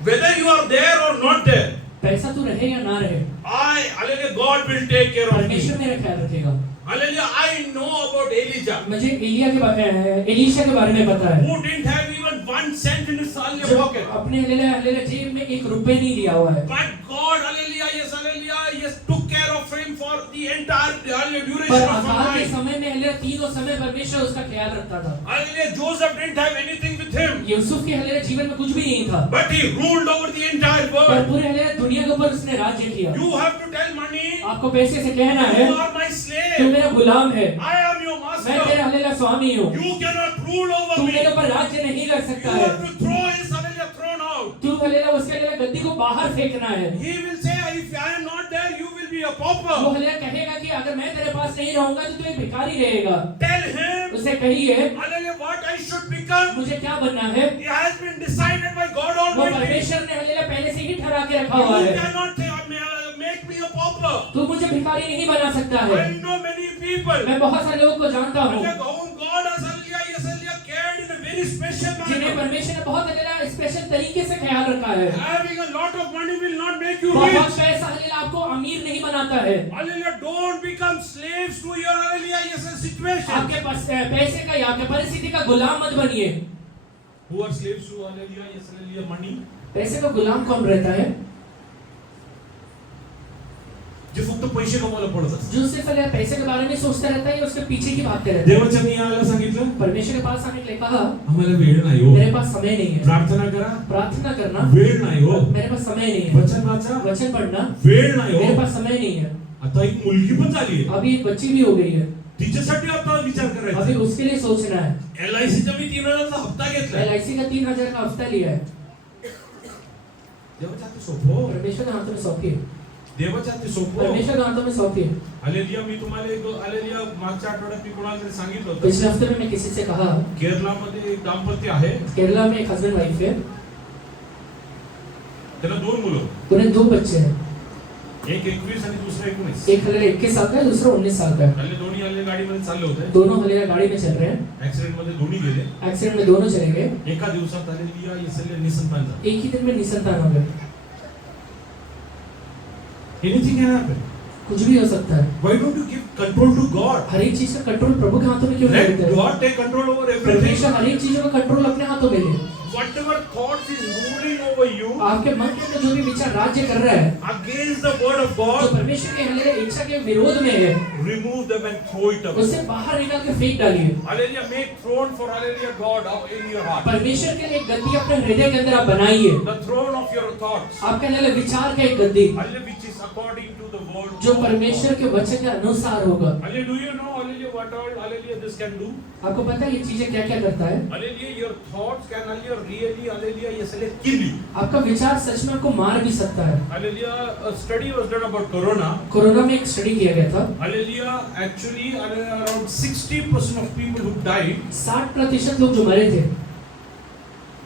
Whether you are there or not there, पैसा तू रहे या ना रहे, hallelujah, God will take care of me. परमेश्वर मेरा ख्याल रखेगा। Hallelujah, I know about Elijah, मुझे एलीशा के बारे में पता है, who didn't have even 1 cent in his जो pocket. अपने हालेलुया जेब में 1 रुपए नहीं लिया हुआ है। But God, hallelujah, yes, took care of him for the entire पर duration of his अकाल के life. समय में हालेलुया तीनों समय परमेश्वर उसका ख्याल रखता था। Hallelujah, Joseph didn't have anything with him, Yusuf के हालेलुया जीवन में कुछ भी नहीं था, but he ruled over the entire पर world. पूरे हालेलुया दुनिया के ऊपर उसने राज्य किया। You have to tell money, आपको पैसे से कहना है, you are my तू slave. मेरा गुलाम है, I am your मैं master. तेरा हालेलुया स्वामी हूँ, You cannot rule over तू me. मेरे ऊपर राज्य नहीं कर You सकता है। have to throw his hallelujah throne out. तू हालेलुया उसके हालेलुया गद्दी को बाहर फेंकना है। He will say, if I am not there, you will be be a वो pauper. हलेलुया कहेगा कि अगर मैं तेरे पास नहीं रहूंगा तो तू एक भिखारी रहेगा। Tell him, उसे कहिए hallelujah, what I should become. मुझे क्या बनना है। It has been decided by God वो Almighty. परमेश्वर ने हलेलुया पहले से ही ठहरा के रखा हुआ You है। cannot say, make me a pauper. तू मुझे भिखारी नहीं बना सकता है। I know many people. मैं बहुत सारे लोगों को जानता हूँ Whom God has cared in a very special जिन्हें manner. परमेश्वर ने बहुत हलेलुया स्पेशल तरीके से ख्याल रखा है। Having a lot of money will not make you बहुत rich. पैसा हलेलुया आपको अमीर नहीं बनाता है। Hallelujah, don't become slaves to your situation. आपके पास पैसे का या आपके परिस्थिति का गुलाम मत बनिए। Who are slaves to hallelujah, money? पैसे का गुलाम कौन रहता है? जे फक्त पैसे कमवायला पडत असतात. जो सिर्फ पैसे के बारे में सोचता रहता है, उसके पीछे की भागते रहता है। देवाच्या नियाला सांगितलं, परमेश्वर के पास आने के लिए कहा, आम्हाला वेळ नाही हो. मेरे पास समय नहीं है। प्रार्थना करा, प्रार्थना करना, वेळ नाही हो. मेरे पास समय नहीं है। वचन वाचा, वचन पढ़ना, वेळ नाही मेरे हो. पास समय नहीं है। आता एक मुलगी पण झाली आहे. अभी एक बच्ची भी हो गई है, तिच्यासाठी आता विचार अभी करायचा. उसके लिए सोचना है। LICचा मी 3000 चा हप्ता घेतलाय. LIC का 3000 का हफ्ता लिया है। देवाच्या हाती सोपो. परमेश्वर के हाथों में सौंपिए। देवाच्या हाती सोपो. परमेश्वर के हाथों में सौंपिए। हालेलुया, मी तुम्हाला एक हालेलुया मागच्या आठवड्यात मी कोणाला तरी सांगितलं होतं. पिछले हफ्ते में मैं किसी से कहा, केरलामध्ये एक दाम्पत्य आहे. केरला में एक हस्बैंड वाइफ है, त्याला 2 मुलं. उन्हें 2 बच्चे हैं। एक 21 आणि दुसरा 19. एक हलेलुया 21 साल का है, दूसरा 19 साल का है। हल्ले दोन्ही हल्ले गाडीमध्ये चालले होते. दोनों हलेलुया गाड़ी में चल रहे हैं। ऍक्सिडेंट मध्ये दोन्ही गेले. एक्सीडेंट में दोनों चले गए। एका दिवसात हालेलुया इसलिए निसंतान झाले. एक ही दिन में निसंतान हो गए। Anything can happen. कुछ भी हो सकता है। Why don't you give control to God? हर एक चीज का कंट्रोल प्रभु के हाथों में क्यों नहीं लेट देते? God take control over everything. परमेश्वर हर एक चीजों का कंट्रोल अपने हाथों में ले। Whatever thoughts is ruling over you आपके मन के अंदर जो भी विचार राज्य कर रहा है, against the word of जो God, परमेश्वर के हलेलुया इच्छा के विरोध में है, remove them and throw it away. उसे बाहर निकाल के फेंक डालिए। Hallelujah, make throne for hallelujah God up in your heart. परमेश्वर के लिए एक गद्दी अपने हृदय के अंदर आप बनाइए। The throne of your thoughts. आपके हलेलुया विचार का एक गद्दी Hallelujah, which is according to the word. जो परमेश्वर के वचन के अनुसार होगा। Hallelujah, do you know hallelujah what all hallelujah this can do? आपको पता है ये चीजें क्या क्या करता है? Hallelujah, your thoughts can hallelujah really hallelujah yesterday kill you. आपका विचार सच में आपको मार भी सकता है। Hallelujah, a study was done about corona. Corona में एक स्टडी किया गया था। Hallelujah, actually around 60% of people who died, 60% लोग जो मरे थे,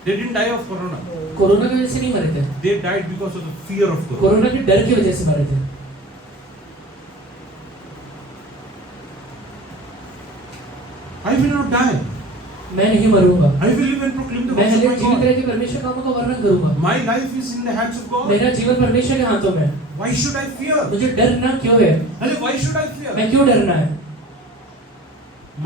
they didn't die of corona. Corona की वजह से नहीं मरे थे, They died because of the fear of corona. Corona के डर की वजह से मरे थे। I will not die. मैं नहीं मरूंगा, I will live and proclaim the मैं works of my जीवित God. रह के परमेश्वर कामों का वर्णन करूंगा। My life is in the hands of God. मेरा जीवन परमेश्वर के हाथों में है। Why should I fear? मुझे डरना क्यों है? Hallelujah, why should I fear? मैं क्यों डरना है?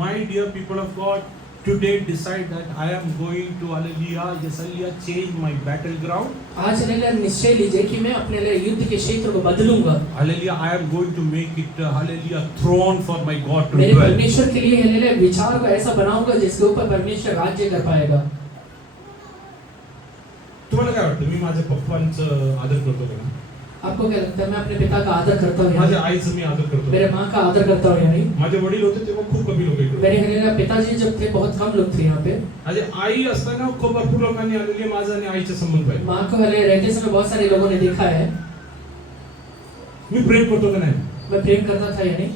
My dear people of God, today decide that I am going to hallelujah, yes hallelujah, change my battleground. आज हलेलुया निश्चय लीजिए कि मैं अपने लिए युद्ध के क्षेत्र को बदलूंगा। Hallelujah, I am going to make it hallelujah throne for my God to मेरे dwell. परमेश्वर के लिए हलेलुया विचार को ऐसा बनाऊंगा जिसके ऊपर परमेश्वर राज्य कर पाएगा। तुम्हाला काय वाटतं, मी माझ्या पप्पांचं आदर करतो का? आपको क्या लगता है मैं अपने पिता का आदर करता हूँ या माझ्या नहीं? आईचं मी आदर करतो. मेरे माँ का आदर करता हूँ या नहीं? माझे वडील होते तेव्हा खूप कमी लोक इकडे. मेरे हलेलुया पिताजी जब थे बहुत कम लोग थे यहाँ पे। माझे आई असताना खूप भरपूर लोकांनी आलेले माझा आणि आईचे संबंध पाहिले. माँ को हले रहते समय बहुत सारे लोगों ने देखा है। मी प्रेम करतो का नाही? मैं प्रेम करता था या नहीं?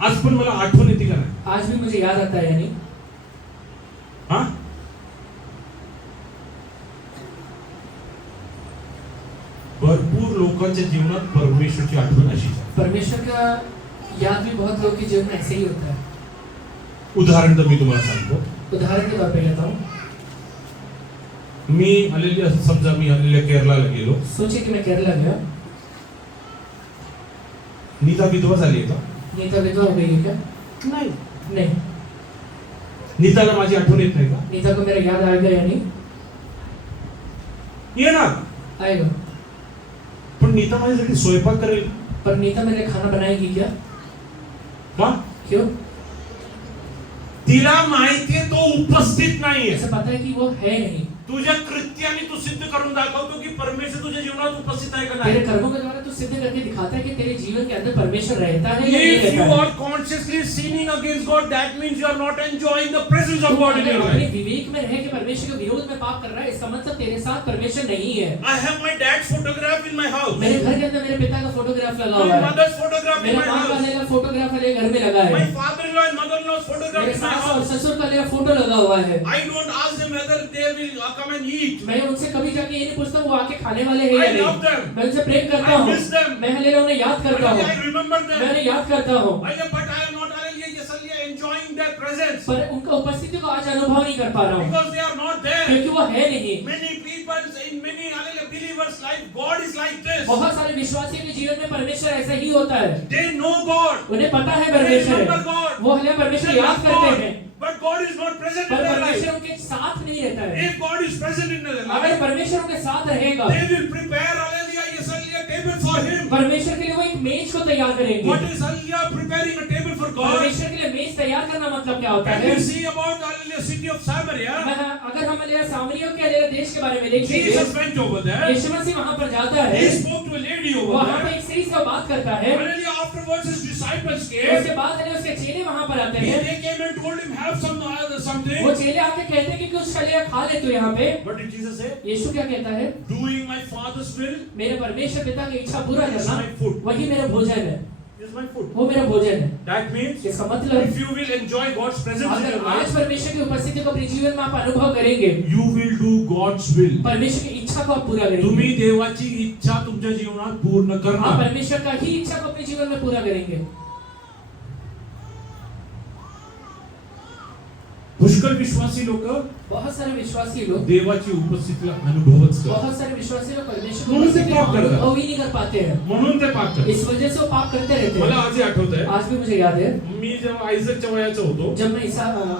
आज पण मला आठवण येते का नाही? आज भी मुझे याद आता है या नहीं? हा? भरपूर लोकांच्या जीवनात परमेश्वरची आठवण अशी आहे. परमेश्वर का याद भी बहुत लोगों के जीवन में ऐसे ही होता है। उदाहरण तर मी तुम्हाला सांगतो. उदाहरण के तौर पे लेता हूँ, मी आलेली असं समजा मी आलेल्या केरळला गेलो. सोचिए कि मैं केरला गया, नीता विधवा झाली आहे का? नीता विधवा हो गई है क्या? नाही. नहीं। नीताला माझी आठवण येत नाही का? नीता को मेरा याद आएगा या नहीं? येणार. आएगा। पण नीता माझ्यासाठी स्वयंपाक करेल पर नीता मेरे लिए खाना बनाएगी क्या? का? क्यों? तिला माहितीये तो उपस्थित नाहीये. ऐसा पता है कि वो है नहीं। तुझ्या कृत्याने तू सिद्ध करून दाखवतो की परमेश्वर तुझ्या जीवनात उपस्थित आहे का नाही. तेरे कर्मों के द्वारा तू सिद्ध करके दिखाता है कि तेरे जीवन के अंदर परमेश्वर रहता है या नहीं If you रहता है. are consciously sinning against God, that means you are not enjoying the presence of God in your अपने life. विवेक में रह के परमेश्वर के विरोध में पाप कर रहा है, इसका मतलब तेरे साथ परमेश्वर नहीं है. I have my dad's photograph in my house. मेरे घर के अंदर मेरे पिता का फोटोग्राफ लगा My हुआ है, mother's photograph in मेरे my माँ का house. लेगा फोटोग्राफ वाले घर में लगा My है, father-in-law and mother-in-law's photograph मेरे in my सास और house. ससुर का लेगा फोटो लगा हुआ है. I don't ask them whether they will come and eat. मैं उनसे कभी जाके ये नहीं पूछता हूँ वो आके खाने वाले हैं या I love नहीं. them. मैं उनसे प्रेम करता I हूँ, miss them. मैं हलेलुया उन्हें याद करता हूँ, I remember मैं them. उन्हें याद करता हूँ, But I am not enjoying their presence पर उनका उपस्थिति को आज अनुभव नहीं कर पा रहा हूँ because they are not there. क्योंकि वो है नहीं. Many people in many believers' life, God is like this. बहुत सारे विश्वासियों के जीवन में परमेश्वर ऐसा ही होता है. They know God. उन्हें पता है They परमेश्वर remember है, God. वो हमें परमेश्वर They याद love करते God. हैं, But God is not present in पर their परमेश्वर life. उनके साथ नहीं रहता है. If God is present in their अगर life, परमेश्वर उनके साथ रहेगा, they will prepare a table for Him. परमेश्वर के लिए वो एक मेज को तैयार करेंगे. What is Hallelujah preparing a table for God? परमेश्वर के लिए मेज तैयार करना मतलब क्या होता When है? we see about Hallelujah city of Samaria, अगर हम सामरियों के देश के बारे में देखेंगे, Jesus went over there. यीशु मसीह वहां पर जाता है, He spoke to a lady over वहां पर there. एक स्त्री से बात करता है. Hallelujah. Afterwards, His disciples came. उसके बाद उसके चेले वहां पर आते हैं. They came and told Him, have something. वो चेले आके कहते हैं कि कुछ चलिए खा ले तू यहाँ पे. What did Jesus say? यीशु क्या कहता है? Doing my Father's will मेरे परमेश्वर पिता की इच्छा पूरा is करना my food. वही मेरा भोजन है, Is my food. वो मेरा भोजन है. That means इसका मतलब if you will enjoy God's presence in your अगर आज life, परमेश्वर की उपस्थिति को अपने जीवन में आप अनुभव करेंगे, you will do God's will. परमेश्वर की इच्छा को आप पूरा करेंगे. तुम्ही देवाची इच्छा तुमच्या जीवनात पूर्ण आप करणार. परमेश्वर का ही इच्छा को अपने जीवन में पूरा करेंगे. पुष्कळ विश्वासी लोक बहुत सारे विश्वासी लोग देवाची उपस्थितीला अनुभवच करतात. बहुत सारे विश्वासी लोग परमेश्वर की म्हणून ते उपस्थिति पाप को करतात. अनुभव ही नहीं कर पाते हैं. म्हणून ते पाप करतात. इस वजह से वो पाप करते रहते मला हैं. आजही आठवतंय, आज भी मुझे याद है मी जेव्हा आयझकच्या वयाचा होतो, जब मैं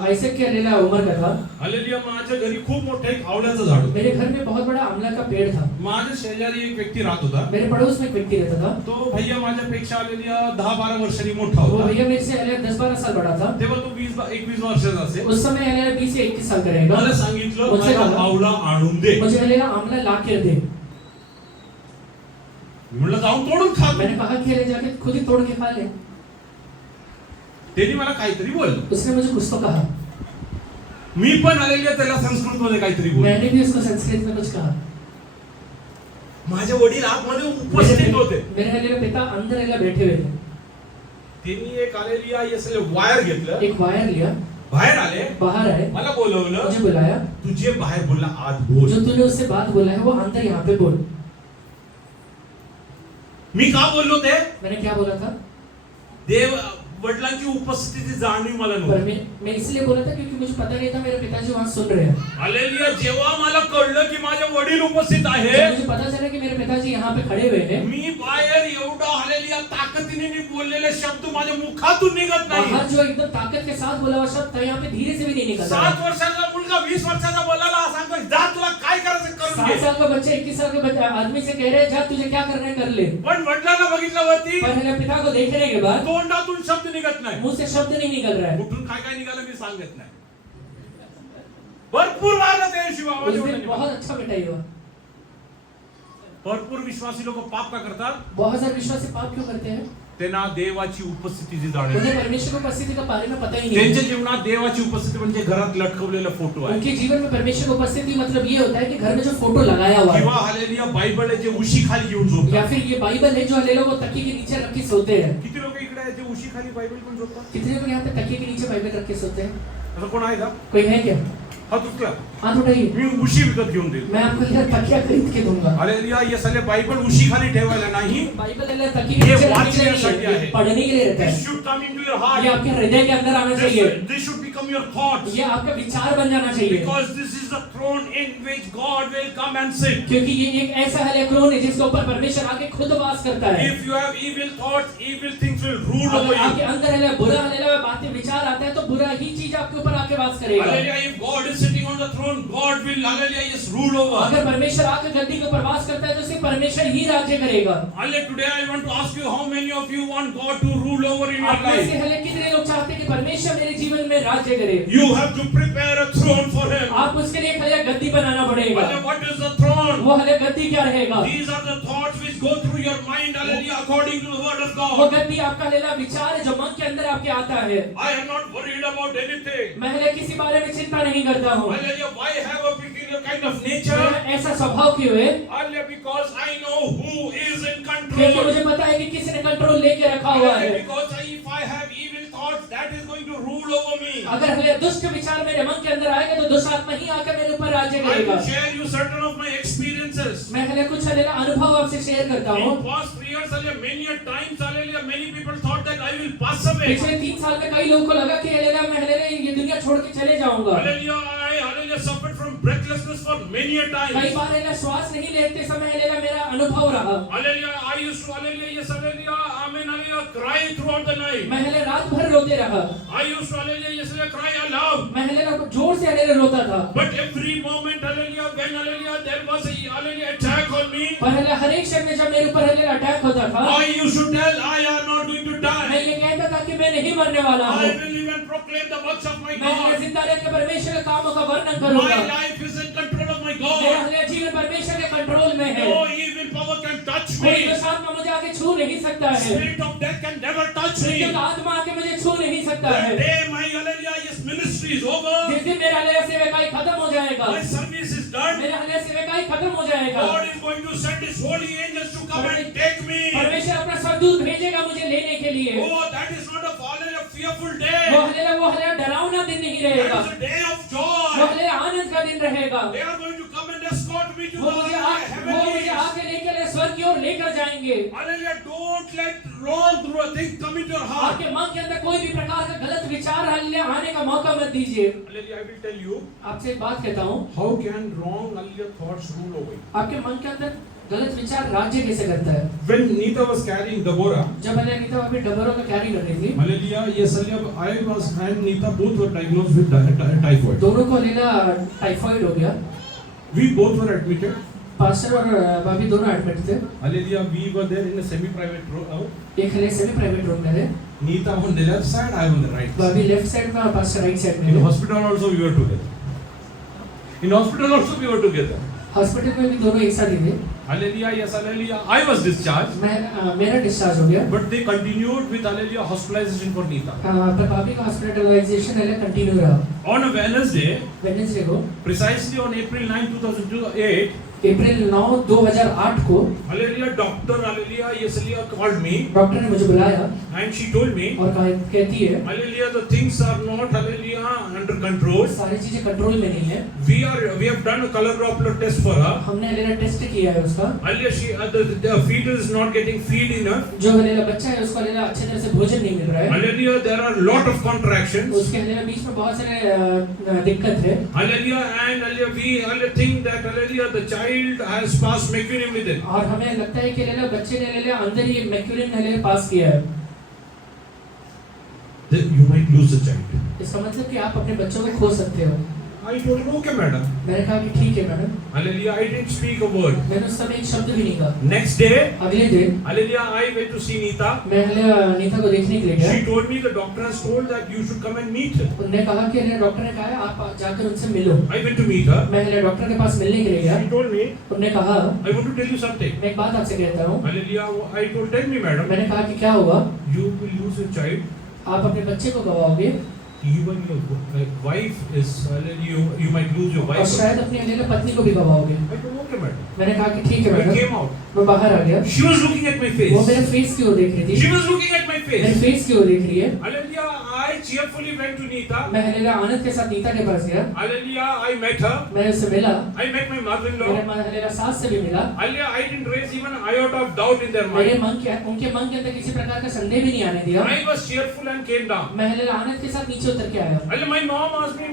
आइसक के अलेला उम्र का था, हालेलुया, माझ्या घरी खूप मोठं एक आवळ्याचं झाड होतं. मेरे घर में बहुत बड़ा आंवला का पेड़ था. माझ्या शेजारी एक व्यक्ती राहत होता. मेरे पड़ोस में एक व्यक्ति रहता था. तो भैया माझ्यापेक्षा हालेलुया 10-12 वर्षांनी मोठा वो होता. भैया मेरे से 10-12 साल बड़ा था. तेव्हा तो 20-21 वर्षाचा असेल. उस समय अलेला 20 से 21 साल का रहेगा. मला सांगितलं मुझसे मला कहा, आवळा आणून दे. मुझे अलेला आंवला ला कर दे. म्हणलं जाऊन तोडून खा. मैंने कहा कि ले जाके खुद ही तोड़ के खा ले. त्यांनी मला काहीतरी बोललं. उसने मुझे कुछ तो कहा, मी पण आलेल्या त्याला संस्कृत मध्ये काहीतरी बोललो. मैंने भी उसको संस्कृत में कुछ कहा. माझे वडील आतमध्ये उपस्थित होते. मेरे अलेला पिता अंदर अलेला बैठे हुए थे. त्यांनी एक आलेली असले वायर घेतलं, एक वायर लिया, बाहेर आले, बाहर आए, मला बोलवलं. मुझे बुलाया. तुझे बाहेर बोलला आत बोल. जो तूने उससे बात बोला है वो अंदर यहाँ पे बोल. मी का बोललो ते? मैंने क्या बोला था? देव वडिलांची उपस्थितीची जाणीव मला पर नव्हती. मैं इसलिए बोला था क्योंकि मुझे पता नहीं था मेरे पिताजी वहाँ सुन रहे हैं. हालेलुया, जेव्हा मला कळलं की माझे वडील उपस्थित जब आहे, मुझे पता चला कि मेरे पिताजी यहाँ पे खड़े हुए हैं, मी बाहेर एवढा हालेलुया ताकदीने बोललेले शब्द माझ्या मुखातून निघत नाही. बाहर जो एकदम ताकत के साथ बोला हुआ शब्द था यहाँ पे धीरे से भी नहीं निकल 7 रहा. वर्षाचा मुलगा 20 वर्षाचा बोलायला सांगतो, जा तुला काय करायचं करून 7 घे. साल का बच्चा 21 साल के बच्चा आदमी से कह रहे हैं जा तुझे क्या करना है कर ले. पण वडिलांना बघितल्यावरती पर मेरे पिता को देखने के बाद तोंडातून शब्द निघत नाही. मुंह से शब्द नहीं निकल रहा है. कुठून काय काय निघालं मी सांगत नाही. भरपूर लागत आहे शिवा उस दिन बहुत अच्छा बेटा ये हुआ. भरपूर विश्वासी लोक पाप का करतात? बहुत सारे विश्वासी पाप क्यों करते हैं? त्यांना देवाची उपस्थितीची जाणीव उन्हें नाही. परमेश्वर की उपस्थिति के बारे में पता ही नहीं त्यांच्या है. जीवनात देवाची उपस्थिती म्हणजे घरात लटकवलेला फोटो आहे, उनके जीवन में परमेश्वर की उपस्थिति मतलब ये होता है कि घर में जो फोटो लगाया हुआ किंवा है, हालेलुया बायबल आहे जे उशी खाली घेऊन झोपतात. या फिर ये बाइबल है जो हलेलो वो तकिए के नीचे रख के सोते हैं. किती लोक इकडे आहेत जे उशी खाली बायबल घेऊन झोपतात? कितने लोग यहाँ पे तकिए के नीचे बाइबल रख के सोते हैं? असं कोण आहे का? कोई है क्या? हा तुझला हाथ उठाइए. मी उशी विकत घेऊन देईल. मैं आपको यह तकिया खरीद के दूंगा. हालेलुया, ये साले बायबल उशी खाली ठेवायला नाही. बाइबल अल्लाह तकिए के नीचे रखने के लिए नहीं है, ये पढ़ने के लिए रहता This है. should come into your ये heart. आपके हृदय के अंदर आना चाहिए. This should become your thoughts. ये आपका विचार बन जाना चाहिए. Because this is the throne in which God will come and sit. क्योंकि ये एक ऐसा हलेक्रोन है जिसके ऊपर परमेश्वर आके खुद वास करता है. If you have evil thoughts, evil things will rule अगर over आपके you. अंदर है बुरा हलेला बातें विचार आता है तो बुरा ही चीज आपके ऊपर आके वास करेगा. Hallelujah, if God is sitting on the the throne, God will, hallelujah, just rule over. अगर परमेश्वर आकर गद्दी को प्रवास करता है तो सिर्फ परमेश्वर ही राज्य करेगा। Hallelujah, today I want to ask you, how many of you want God to rule over in your आप में life? से हले कितने लोग चाहते हैं कि परमेश्वर मेरे जीवन में राज्य करे? You have to prepare a throne for Him. आप उसके लिए हले गद्दी बनाना पड़ेगा। Hallelujah, what is the throne? वो हले गद्दी क्या रहेगा? These are the thoughts which go through your mind, hallelujah, according to the word of वो God. गद्दी आपका हलेला विचार है जो मन के अंदर आपके आता है। I am not worried about anything. मैं हले किसी बारे में चिंता नहीं करता हूँ। Hallelujah, why have a peculiar kind of nature? मेरा ऐसा स्वभाव क्यों है? Hallelujah, because I know who is in क्योंकि control. मुझे पता है कि किसी ने कंट्रोल लेके रखा हुआ है। Hallelujah, because if I have evil thoughts, that is going to rule over me. अगर हले दुष्ट विचार मेरे मन के अंदर आएगा तो दुष्ट आत्मा ही आकर मेरे ऊपर राज्य I करेगा। will share you certain of my experiences. मैं हले कुछ हले अनुभव आपसे शेयर करता हूँ। In past 3 years, hallelujah, many a times, hallelujah, many people thought that I will pass away. पिछले 3 साल में कई लोगों को लगा कि हलेला मैं हलेला ये दुनिया छोड़ के चले जाऊंगा। Hallelujah, I hallelujah suffered from breathlessness for many a कई time. बार हलेला श्वास नहीं लेते समय हलेला मेरा अनुभव रहा। Hallelujah, I used to, hallelujah, yes, hallelujah, amen, hallelujah, cry throughout the night. मैं हले रात भर रोते रहा। I used to, hallelujah, yes, hallelujah, cry aloud. मैं हलेला जोर से हलेला रोता था। But every moment, hallelujah, when, hallelujah, there was a, hallelujah, attack on me, पर हलेला हर एक क्षण में जब मेरे ऊपर हलेला अटैक होता था, I used to tell, I am not going to मैं die. ये कहता था कि मैं नहीं मरने वाला I हूँ। will even proclaim the works of my मैं हले God. जिंदा रह के परमेश्वर के कामों का वर्णन करूंगा। My life is in control of my मेरा God. हले जीवन परमेश्वर के कंट्रोल में है। No evil power can touch कोई me. दुष्ट आत्मा मुझे आके छू नहीं सकता है। Spirit of death can never touch me. मृत्यु का आत्मा आके मुझे छू नहीं सकता The है। day my, hallelujah, yes, ministry is over, जिस दिन मेरा हले सेवकाई खत्म हो जाएगा, my service is done, मेरा हले सेवकाई खत्म हो जाएगा, God is going to send His holy angels to come and take me. परमेश्वर अपना स्वर्गदूत भेजेगा मुझे लेने के लिए। Oh, that is not a hallelujah fearful वो day. हलेला डरावना दिन नहीं रहेगा। That is a day of वो joy. हलेला आनंद का दिन रहेगा। They are going to come and escort me to वो the मुझे heavenly. आके लेके ले स्वर्ग की ओर लेकर जाएंगे। Hallelujah, don't let wrong things come into your heart. आपके मन के अंदर कोई भी प्रकार का गलत विचार हल्ले आने का मौका मत दीजिए। Hallelujah, I will tell you, आपसे एक बात कहता हूँ, how can wrong, hallelujah, thoughts rule over you. आपके मन के अंदर गलत विचार राज्य कैसे करता है? When Neeta was carrying Deborah, जब मैंने नीता भाभी डबरों में कैरी कर रही थी, hallelujah, yes, hallelujah, I was and Neeta both were diagnosed with typhoid. दोनों को हलेला टाइफाइड हो गया। We both were admitted. Pastor और भाभी दोनों एडमिट थे। Hallelujah, we were there in a semi-private room. एक हले सेमी प्राइवेट रूम में थे। Neeta on the left side, I on the right side. भाभी लेफ्ट साइड में और पास्टर राइट साइड में In थे। hospital also we were together. In hospital also we were together. Hospital में भी दोनों एक साथ ही थे। Hallelujah, yes, hallelujah. I was discharged, मेरा डिस्चार्ज हो गया। but they continued with hallelujah hospitalization for Neeta. पर भाभी का हॉस्पिटलाइजेशन हले कंटिन्यू रहा। On a Wednesday, वेडनेसडे को precisely on April 9, 2008, अप्रैल 9, 2008 को hallelujah, doctor, hallelujah, yes, hallelujah, called me doctor ने मुझे बुलाया and she told me, और कहती है hallelujah, the things are not, hallelujah, under control. सारी चीजें कंट्रोल में नहीं है। We have done a color Doppler test for her. हमने हलेला टेस्ट किया है उसका। Hallelujah, the fetus is not getting feed enough. जो हलेला बच्चा है उसको हलेला अच्छे तरह से भोजन नहीं मिल रहा है। Hallelujah, there are lot of contractions. उसके हलेला बीच में बहुत सारे दिक्कत है। Hallelujah, and hallelujah, we think that hallelujah, the child has passed meconium with it. और हमें लगता है कि हलेला बच्चे ने हलेला अंदर ही मैक्यूलिन हलेला पास किया है। Then you might lose the child. इसका मतलब कि आप अपने बच्चों को खो सकते हो। I told her, okay, madam. मैंने कहा कि ठीक है madam. Hallelujah, I didn't speak a word. मैंने उस समय एक शब्द भी नहीं कहा। Next day, अगले दिन hallelujah, I went to see Neeta. मैं हलेला नीता को देखने के लिए गया। She told me the doctor has told that you should come and meet her. उन्होंने कहा कि हलेला डॉक्टर ने कहा है आप जाकर उनसे मिलो। I went to meet her. मैं हलेला डॉक्टर के पास मिलने के लिए गया। She told me, उन्होंने कहा I want to tell you something. मैं एक बात आपसे कहता हूँ। Hallelujah, I told, tell me, madam. मैंने कहा कि क्या हुआ? You will lose your child. आप अपने बच्चे को गवाओगे Even your wife is, you might lose your और wife. शायद अपनी हलेला पत्नी को भी गवाओगे। I told, okay, madam. मैंने कहा कि ठीक है I मैडम। came out. मैं बाहर आ गया। She was looking at my वो face. मेरे फेस की ओर देख रही थी। She was looking at my मेरे face. फेस की ओर देख रही है। Hallelujah, I cheerfully went to Neeta. मैं हलेला आनंद के साथ नीता के पास गया। Hallelujah, I met her. मैं उससे मिला। I met my mother-in-law. मेरे हलेला सास से भी मिला। Hallelujah, I didn't raise even an iota of doubt in their मेरे mind. उनके मन के अंदर किसी प्रकार का संदेह भी नहीं आने दिया। I was cheerful and came down. मैं हलेला आनंद के साथ नीचे उतर के आया। Hallelujah, my mom asked me,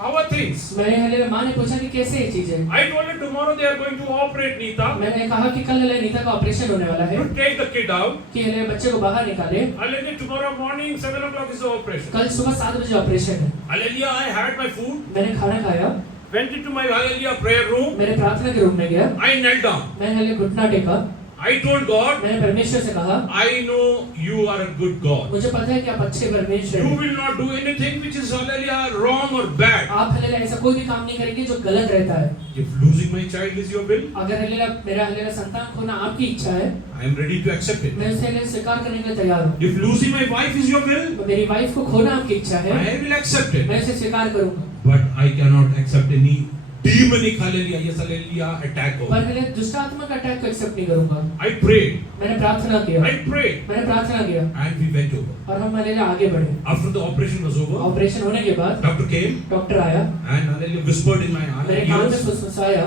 how are things? मेरे हलेला माँ ने पूछा कि कैसे ये चीज है। I told her tomorrow they are going to operate Neeta. मैंने कहा कि कल हलेला नीता का ऑपरेशन होने वाला है You take the kid out. कि हलेला बच्चे को बाहर निकाले। Hallelujah, tomorrow morning 7 o'clock is the operation. कल सुबह 7 बजे ऑपरेशन है। Hallelujah, I had my food. मैंने खाना खाया। went into my hallelujah prayer room. मेरे प्रार्थना के रूम में गया, I knelt down. मैंने हले घुटना टेका, I told God, मैंने परमेश्वर से कहा, I know you are a good God. मुझे पता है कि आप अच्छे परमेश्वर You हैं। will not do anything which is hallelujah wrong or bad. आप हलेला ऐसा कोई भी काम नहीं करेंगे जो गलत रहता है। If losing my child is your will, अगर हलेला मेरा हलेला संतान खोना आपकी इच्छा है, I am ready to accept it. मैं उसे हलेला स्वीकार करने के लिए तैयार हूँ। If losing my wife is your will, तो मेरी वाइफ को खोना आपकी इच्छा है, I will accept it. मैं उसे स्वीकार करूँगा। But I cannot accept any demonic hallelujah, yes hallelujah attack पर over. हलेला दुष्टात्मा का अटैक को एक्सेप्ट नहीं करूँगा। I prayed. मैंने प्रार्थना किया, I prayed. मैंने प्रार्थना किया, And we went over. और हम हलेला आगे बढ़े। After the operation was over, operation होने के बाद doctor came डॉक्टर आया, and hallelujah whispered in my मेरे कान में ears, फुसफुसाया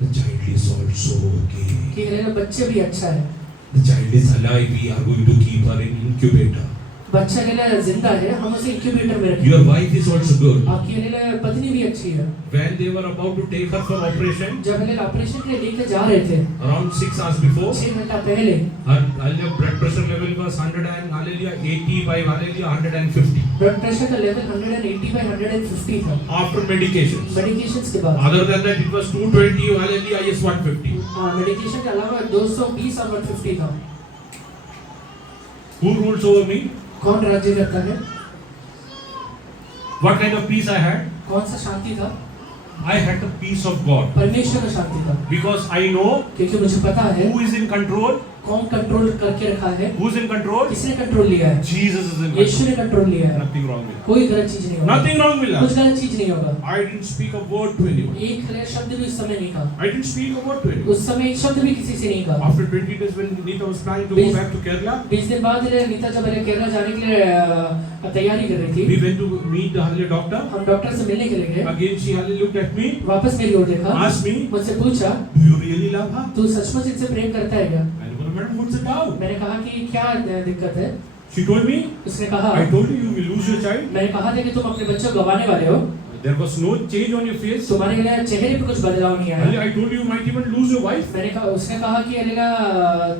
the child is also okay. कि हलेला बच्चे भी अच्छा है, The child is alive. We are going to keep her in incubator. बच्चा हलेला जिंदा है, हम उसे इंक्यूबेटर में रखेंगे। Your wife is also good. आपकी हलेला पत्नी भी अच्छी है। When they were about to take her for operation, जब हलेला ऑपरेशन के लिए लेके जा रहे थे, around 6 hours before, 6 घंटा पहले her hallelujah blood pressure level was 100 and hallelujah 80 by hallelujah 150. Blood pressure का लेवल 180 by 150 था। After medications. मेडिकेशंस के बाद, Other than that, it was 220 hallelujah is 150. Medication के अलावा 220 और 150 था। Who rules over me? कौन राज्य करता है? What kind of peace I had? कौन सा शांति था? I had the peace of God परमेश्वर का शांति था, because I know क्योंकि मुझे पता है who is in control. कौन कंट्रोल करके रखा है, Who's in control? किसने कंट्रोल लिया है? Jesus is in Yeshu control. ने कंट्रोल लिया है। Nothing wrong with that. कोई गलत चीज नहीं होगा, Nothing wrong with कुछ that. गलत चीज नहीं होगा। I didn't speak a word to anyone. एक गलत शब्द भी उस समय नहीं कहा, I didn't speak a word to anyone. उस समय एक शब्द भी किसी से नहीं कहा। After 20 days when Nita was planning to go Please. back to Kerala, 20 दिन बाद नीता जब केरला जाने के लिए तैयारी कर रही we थी, went to meet the hallelujah doctor. हम डॉक्टर से मिलने के लिए गए। Again she hallelujah looked at me, वापस मेरी ओर देखा, asked me, मुझसे पूछा, do you really love her? तू सचमुच इनसे प्रेम करता है क्या? I told her, madam, what's the doubt? मैंने कहा कि क्या दिक्कत है? She told me, उसने कहा, I told you will lose your child. मैंने कहा था कि तुम अपने बच्चे को गंवाने वाले हो, There was no change on your face. तुम्हारे लिए चेहरे पे कुछ बदलाव नहीं आया। Hallelujah, I told you might even lose your wife. मैंने कहा, उसने कहा कि अलीला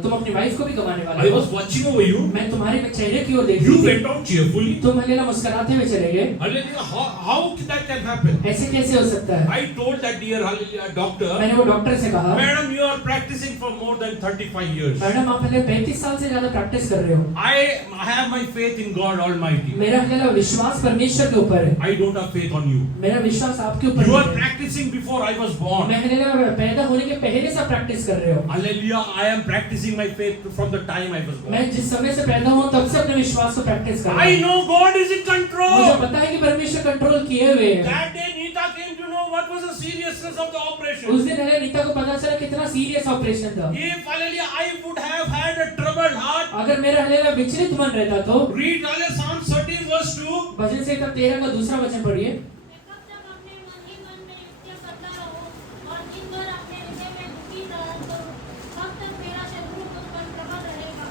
तुम अपनी वाइफ को भी गंवाने वाले I हो। was watching over you. मैं तुम्हारे चेहरे की ओर देख You रही थी, went out cheerfully. तुम अलीला मुस्कुराते हुए चले गए। Hallelujah, how that can happen? ऐसे कैसे हो सकता है? I told that dear hallelujah doctor, मैंने वो डॉक्टर से कहा, madam, you are practicing for more than 35 years. Madam आप पहले 35 साल से ज्यादा प्रैक्टिस कर रहे हो। I have my faith in God Almighty. मेरा अलीला विश्वास परमेश्वर के ऊपर है, I don't have faith on you. मेरा विश्वास आपके ऊपर You are नहीं है। practicing before I was born. मैं अलीला पैदा होने के पहले से प्रैक्टिस कर रहे हो। Hallelujah, I am practicing my faith from the time I was born. मैं जिस समय से पैदा हुआ तब से अपने विश्वास को प्रैक्टिस कर रहा I हूँ। know God is in मुझे control. पता है कि परमेश्वर कंट्रोल किए हुए हैं। That day Nita came to know what was the seriousness of the operation. उस दिन पहले नीता को पता चला कितना सीरियस ऑपरेशन था। If hallelujah I would have had a troubled heart, अगर मेरा हलेला विचलित मन रहता तो read hallelujah Psalm 30 verse 2. भजन से 13 का दूसरा वचन पढ़िए। कब तक अपने मन ही मन में नित्य करता रहूं और दिन भर अपने हृदय में दुखी करूं, कब तक मेरा शत्रु मुझ पर प्रबल रहेगा।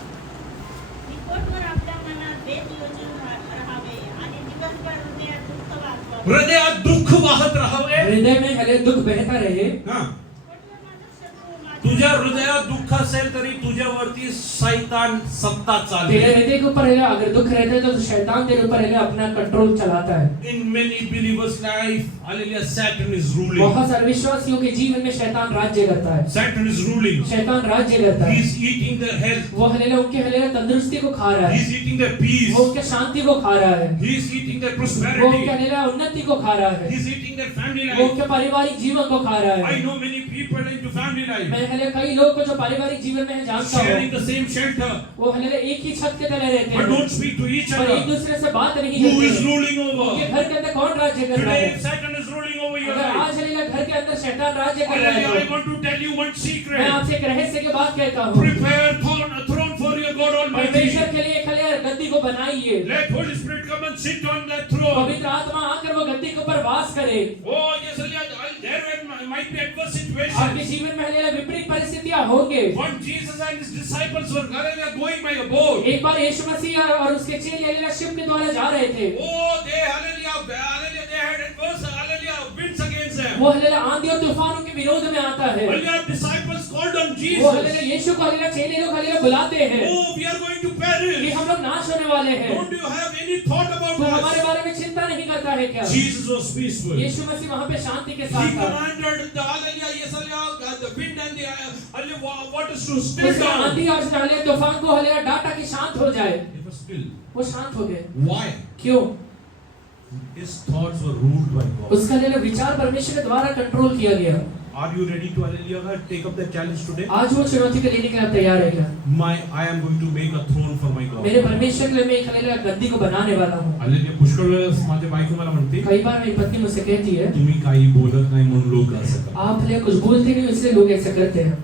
रिपोर्टवर आपल्या मनात भेद योजून राहावे आणि दिवसभर हृदयात दुःख वाचवावे. हृदयात दुःख वाहत राहावे. हृदय में हले दुख बहता रहे। हा. रिपोर्टवर माझा शत्रू माझ्या तुझ्या हृदयात दुःख असेल तरी तुझ्यावरती शैतान सत्ता तेरे चालते. हृदय के ऊपर हले अगर दुख रहता है तो शैतान तेरे ऊपर हले अपना कंट्रोल चलाता है। In many believers' life, hallelujah, Satan is ruling. बहुत सारे विश्वासियों के जीवन में शैतान राज्य करता है। Satan is ruling. शैतान राज्य करता He है। is eating their health. वो हलेला उनके हलेला तंदुरुस्ती को खा रहा He है, is eating their peace. वो उनके शांति को खा रहा है, He is eating their वो उनके prosperity. हलेला उन्नति को खा रहा है, He is eating their family वो life. उनके पारिवारिक जीवन को खा रहा I है। know many people into family life मैं हले कई लोग को जो पारिवारिक जीवन में है जानता sharing हूँ, the same shelter, वो हलेला एक ही छत के तले रहते but हैं, don't speak to each पर एक other. दूसरे से बात नहीं Who करते is हैं। ruling उनके over? घर के अंदर कौन राज्य कर रहा Today, है? if Satan is ruling over your अगर life, आज हलेला घर के अंदर शैतान राज्य कर रहा hallelujah, I है तो want to tell you one मैं secret. आपसे एक रहस्य की बात कहता हूँ। Prepare a throne for your God Almighty. परमेश्वर के लिए एक हलेला गद्दी को बनाइए, Let Holy Spirit come and sit on that throne. पवित्र आत्मा आकर वो गद्दी के ऊपर वास करे। Oh, yes, there might be adverse आपके situations. जीवन में हलेला विपरीत परिस्थितियां होंगे। When Jesus and his disciples were going by a boat, एक बार यीशु मसीह और उसके चेले हलेला शिप के द्वारा जा रहे थे। oh, they had adverse winds against them. वो हलेला आंधी और तूफानों के विरोध में आता है। Hallelujah, disciples called on वो Jesus. हालेलुया यीशु को हालेलुया चेले लोग हालेलुया बुलाते हैं Oh, we are going to कि perish. हम लोग नाश होने वाले हैं। Don't you have any thought about तो हमारे us? बारे में चिंता नहीं करता है क्या? Jesus was peaceful. He यीशु मसीह वहाँ पे शांति के साथ था। commanded the hallelujah, yes, hallelujah, the wind and the hallelujah, waters to still उसने down. आंधी और हालेलुया तूफान को हालेलुया डांटा कि शांत हो जाए। It was still. वो शांत हो गए। Why? क्यों? His thoughts were ruled by God. उसका हालेलुया विचार परमेश्वर के द्वारा कंट्रोल किया गया। Are you ready to hallelujah take up the challenge today? आज वो चुनौती को लेने के लिए आप तैयार है क्या? I am going to make a throne for my God. मेरे परमेश्वर के लिए मैं एक हालेलुया गद्दी को बनाने वाला हूँ। Hallelujah. पुष्कळ वेळेस माझ्या बायको मला म्हणते कई बार मेरी पत्नी मुझसे कहती है तुम्ही काही बोलत नाही म्हणून लोक असं करतात. आप हालेलुया कुछ बोलते नहीं हो इसलिए लोग ऐसा करते हैं।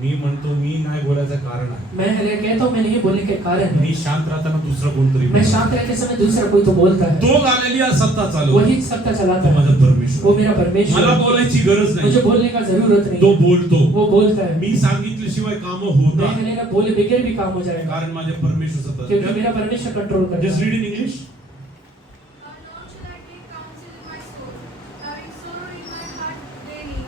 मी म्हणतो मी नाही बोलायचं कारण आहे. मैं हालेलुया कहता हूँ मैं नहीं बोलने के कारण है। मी शांत राहताना दुसरा कोणतरी मैं शांत रहते समय दूसरा कोई तो बोलता है। तो हालेलुया सत्ता चालवतो. वही सत्ता चलाता तो है। माझा परमेश्वर. वो मेरा परमेश्वर मला है। बोलायची गरज मुझे नाही. बोलने का जरूरत तो नहीं। बोलतो. वो बोलता है। मी सांगितल्याशिवाय काम मैं होतात. हालेलुया बोले बगैर भी काम हो जाएगा कारण माझे परमेश्वर सत्ता. क्योंकि मेरा परमेश्वर कंट्रोल करता Just है। read in English. How long shall I take counsel in my soul, having sorrow in my heart daily?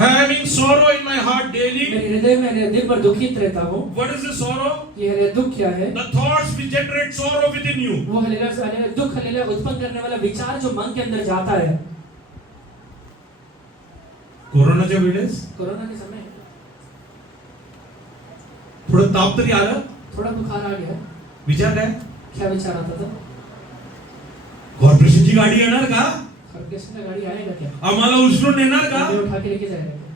Having sorrow in my heart daily. मेरे हृदय में हालेलुया दिन भर दुखित रहता हूँ। What is the sorrow? ये हालेलुया दुख क्या है? The thoughts which generate sorrow within you. वो हालेलुया दुख हालेलुया उत्पन्न करने वाला विचार जो मन के अंदर जाता है। कोरोनाच्या वेळेस कोरोना के समय थोडं ताप तरी आलं. थोड़ा बुखार आ गया। विचार काय? क्या विचार आता था? कॉर्पोरेशनची गाडी येणार का? कॉर्पोरेशन का गाड़ी आएगा क्या? आम्हाला उचलून नेणार का? हमें उठा के लेके जाएगा क्या?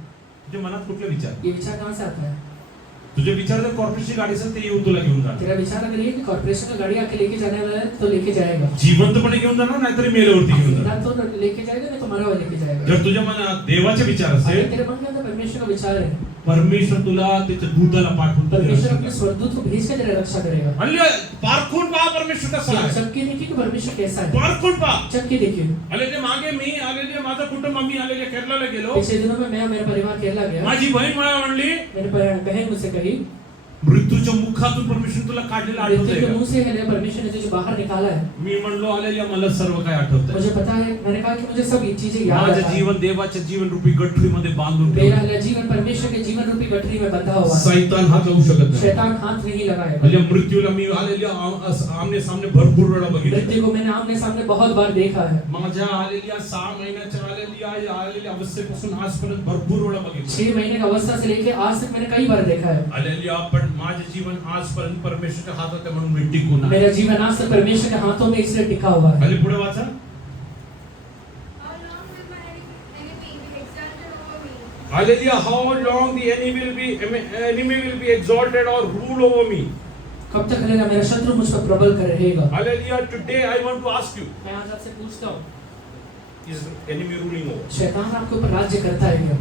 तुझ्या मनात कुठले विचार? ये विचार कहाँ से आता है? तुझे विचार जर कॉर्पोरेशनची गाडी असेल ते येऊन तुला घेऊन जाणार. तेरा विचार अगर ये कि कॉर्पोरेशन का गाड़ी आके लेके जाने वाला है तो लेके जाएगा। जिवंतपणे घेऊन जाणार नाहीतर मेल्यावरती घेऊन जाणार. ना तो लेके जाएगा नहीं तो मरा हुआ लेके जाएगा। जर तुझ्या मनात देवाचे विचार अगर असेल तेरे मन के अंदर परमेश्वर का विचार है, परमेश्वर तुला त्याच्या दूताला पाठवून तुझी परमेश्वर रक्षा अपने करेल. स्वर्गदूत को भेज के तेरा रक्षा करेगा। हल्ली पारखून पहा परमेश्वर कसा आहे. सबके देखिए कि परमेश्वर कैसा है। पारखून पहा. सबके देखिए। आलेले मागे मी आलेले माझं कुटुंब आम्ही आलेले केरळला गेलो. पिछले दिनों में मैं और मेरा परिवार केरला गया। माझी बहीण मला म्हणली मेरी बहन मुझसे कही मृत्यूच्या मुखातून परमेश्वर तुला काढलेलं मृत्यु के आठवतंय मुंह से है परमेश्वर ने तुझे बाहर निकाला है। मी म्हणलो आलेल्या मला सर्व काय आठवतंय. मुझे पता है, मैंने कहा कि मुझे सब ये चीजें याद माझं है। जीवन देवाच्या जीवन रूपी गठरीमध्ये बांधून मेरा ठेवलं. जीवन परमेश्वर के जीवन रूपी गठरी में बंधा हुआ है। सैतान हात लावू शकत नाही. शैतान हाथ नहीं लगाएगा। म्हणजे मृत्यूला मी आलेल्या आमने सामने भरपूर वेळा बघितलं. मृत्यु को मैंने आमने सामने बहुत बार देखा है। माझ्या आलेल्या 6 महिन्याच्या आलेल्या अवस्थेपासून आजपर्यंत भरपूर वेळा बघितलं. 6 महीने की अवस्था से लेके आज तक मैंने कई बार देखा है। आलेल्या पण माझे जीवन आजपर्यंत परमेश्वरच्या हातात आहे म्हणून मी टिकून आहे. मेरा जीवन आज तक परमेश्वर के हाथों में इसलिए टिका हुआ है। खाली पुढे वाचा. How long will my enemy be exalted over me? Hallelujah. How long the enemy will be exalted or rule over me. कब तक रहेगा मेरा शत्रु मुझ पर प्रबल कर रहेगा। Hallelujah. Today I want to ask you, मैं आज आपसे पूछता हूँ, is enemy ruling over? शैतान आपके ऊपर राज्य करता है क्या?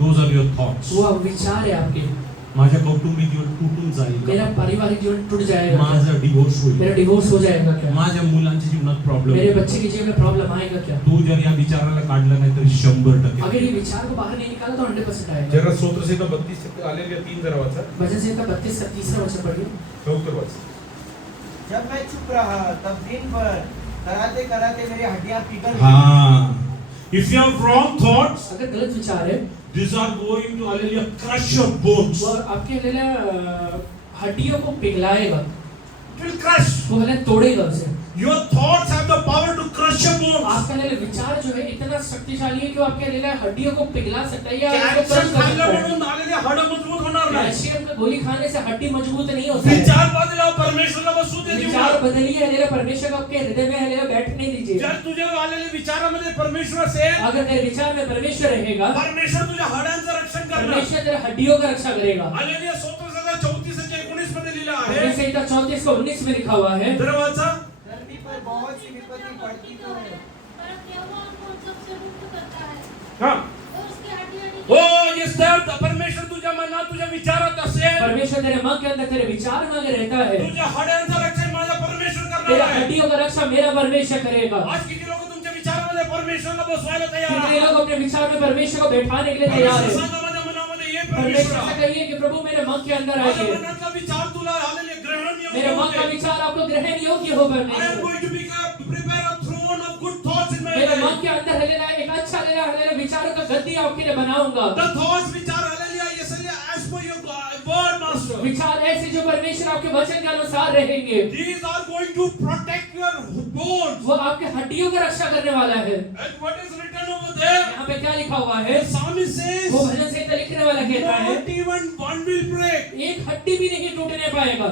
Those are your thoughts. वो विचार है आपके। माझ्या कौटुंबिक जीवन तुटून जाईल. मेरा पारिवारिक जीवन टूट जाएगा क्या? माझा डिवोर्स होईल. मेरा डिवोर्स हो जाएगा क्या? माझ्या मुलांच्या जीवनात प्रॉब्लेम. मेरे बच्चे के जीवन में प्रॉब्लम आएगा क्या? तू जर या विचाराला काढला नाही तर 100% अगर ये विचार को बाहर नहीं निकाला तो 100% आएगा। जरा स्तोत्र से 32 आलेल्या 3 जरा वाचा. भजन संहिता 32 का तीसरा वचन पढ़िए। लवकर वाच. जब मैं चुप रहा तब दिन भर कराते कराते मेरी हड्डियां पिघल गईं। हाँ. If you have wrong thoughts, अगर गलत विचार है these are going to hallelujah crush your bones. वो आपके हालेलुया हड्डियों को पिघलाएगा। It will crush. वो हालेलुया तोड़ेगा उसे। Your thoughts have the power to crush your bones. आपका हालेलुया विचार जो है इतना शक्तिशाली है कि वो आपके हालेलुया हड्डियों को पिघला सकता है या उसको कॅल्शियम क्रश कर खाल्लं सकता है। म्हणून आलेल्या हाडं मजबूत होणार नाही. कैल्शियम का गोली खाने से हड्डी मजबूत नहीं होता है। विचार बदला परमेश्वरला बसू दे विचार जीवनात. बदलिए हालेलुया परमेश्वर को आपके हृदय में हालेलुया बैठने दीजिए। जर तुझ्या आलेल्या विचारामध्ये परमेश्वर असेल, अगर तेरे विचार में परमेश्वर रहेगा, परमेश्वर तुझ्या हाडांचं रक्षण करणार. परमेश्वर तेरे हड्डियों का रक्षा करेगा। आलेल्या 34:19 मध्ये लिहिलं आहे. भजन संहिता 34 का 19 में लिखा हुआ है। जरा वाचा. धरती पर बहुत सी विपत्ति पड़ती तो है, परंतु यहोवा उनको सबसे मुक्त करता है हां. और उसकी हड्डी हो ये सर परमेश्वर तुझ्या मनात तुझ्या विचारात असेल, परमेश्वर तेरे मन के अंदर तेरे विचार में अगर रहता है, तुझ्या हाडांचं रक्षण माझा परमेश्वर तेरा करणार आहे. हड्डियों का रक्षा मेरा परमेश्वर करेगा। आज किती लोक तुमच्या विचारामध्ये परमेश्वरला बसवायला तयार कितने आहेत. लोग अपने विचार में परमेश्वर को बैठाने के लिए तैयार परमेश्वर है। सांगा माझ्या मनामध्ये ये परमेश्वर से परमेश्वर. कहिए कि प्रभु मेरे मन के अंदर माझ्या आइए। मनातला विचार तुला आलेले ग्रहण मेरे मन का विचार आपको ग्रहण योग्य हो I am परमेश्वर। going to prepare a throne of good thoughts in my मेरे life. मन के अंदर हालेलुया एक अच्छा हालेलुया विचारों का गद्दी आपके लिए लिए बनाऊंगा। The thoughts which are hallelujah, yes, hallelujah, as per your word, master. विचार ऐसे जो परमेश्वर आपके वचन के अनुसार रहेंगे, These are going to protect your bones. वो आपके हड्डियों की रक्षा करने वाला है। And what is written over there? यहाँ पे क्या लिखा हुआ है? The psalmist says, वो भजन संहिता लिखने वाला कहता है, not even one will break. एक हड्डी भी नहीं टूटने पाएगा।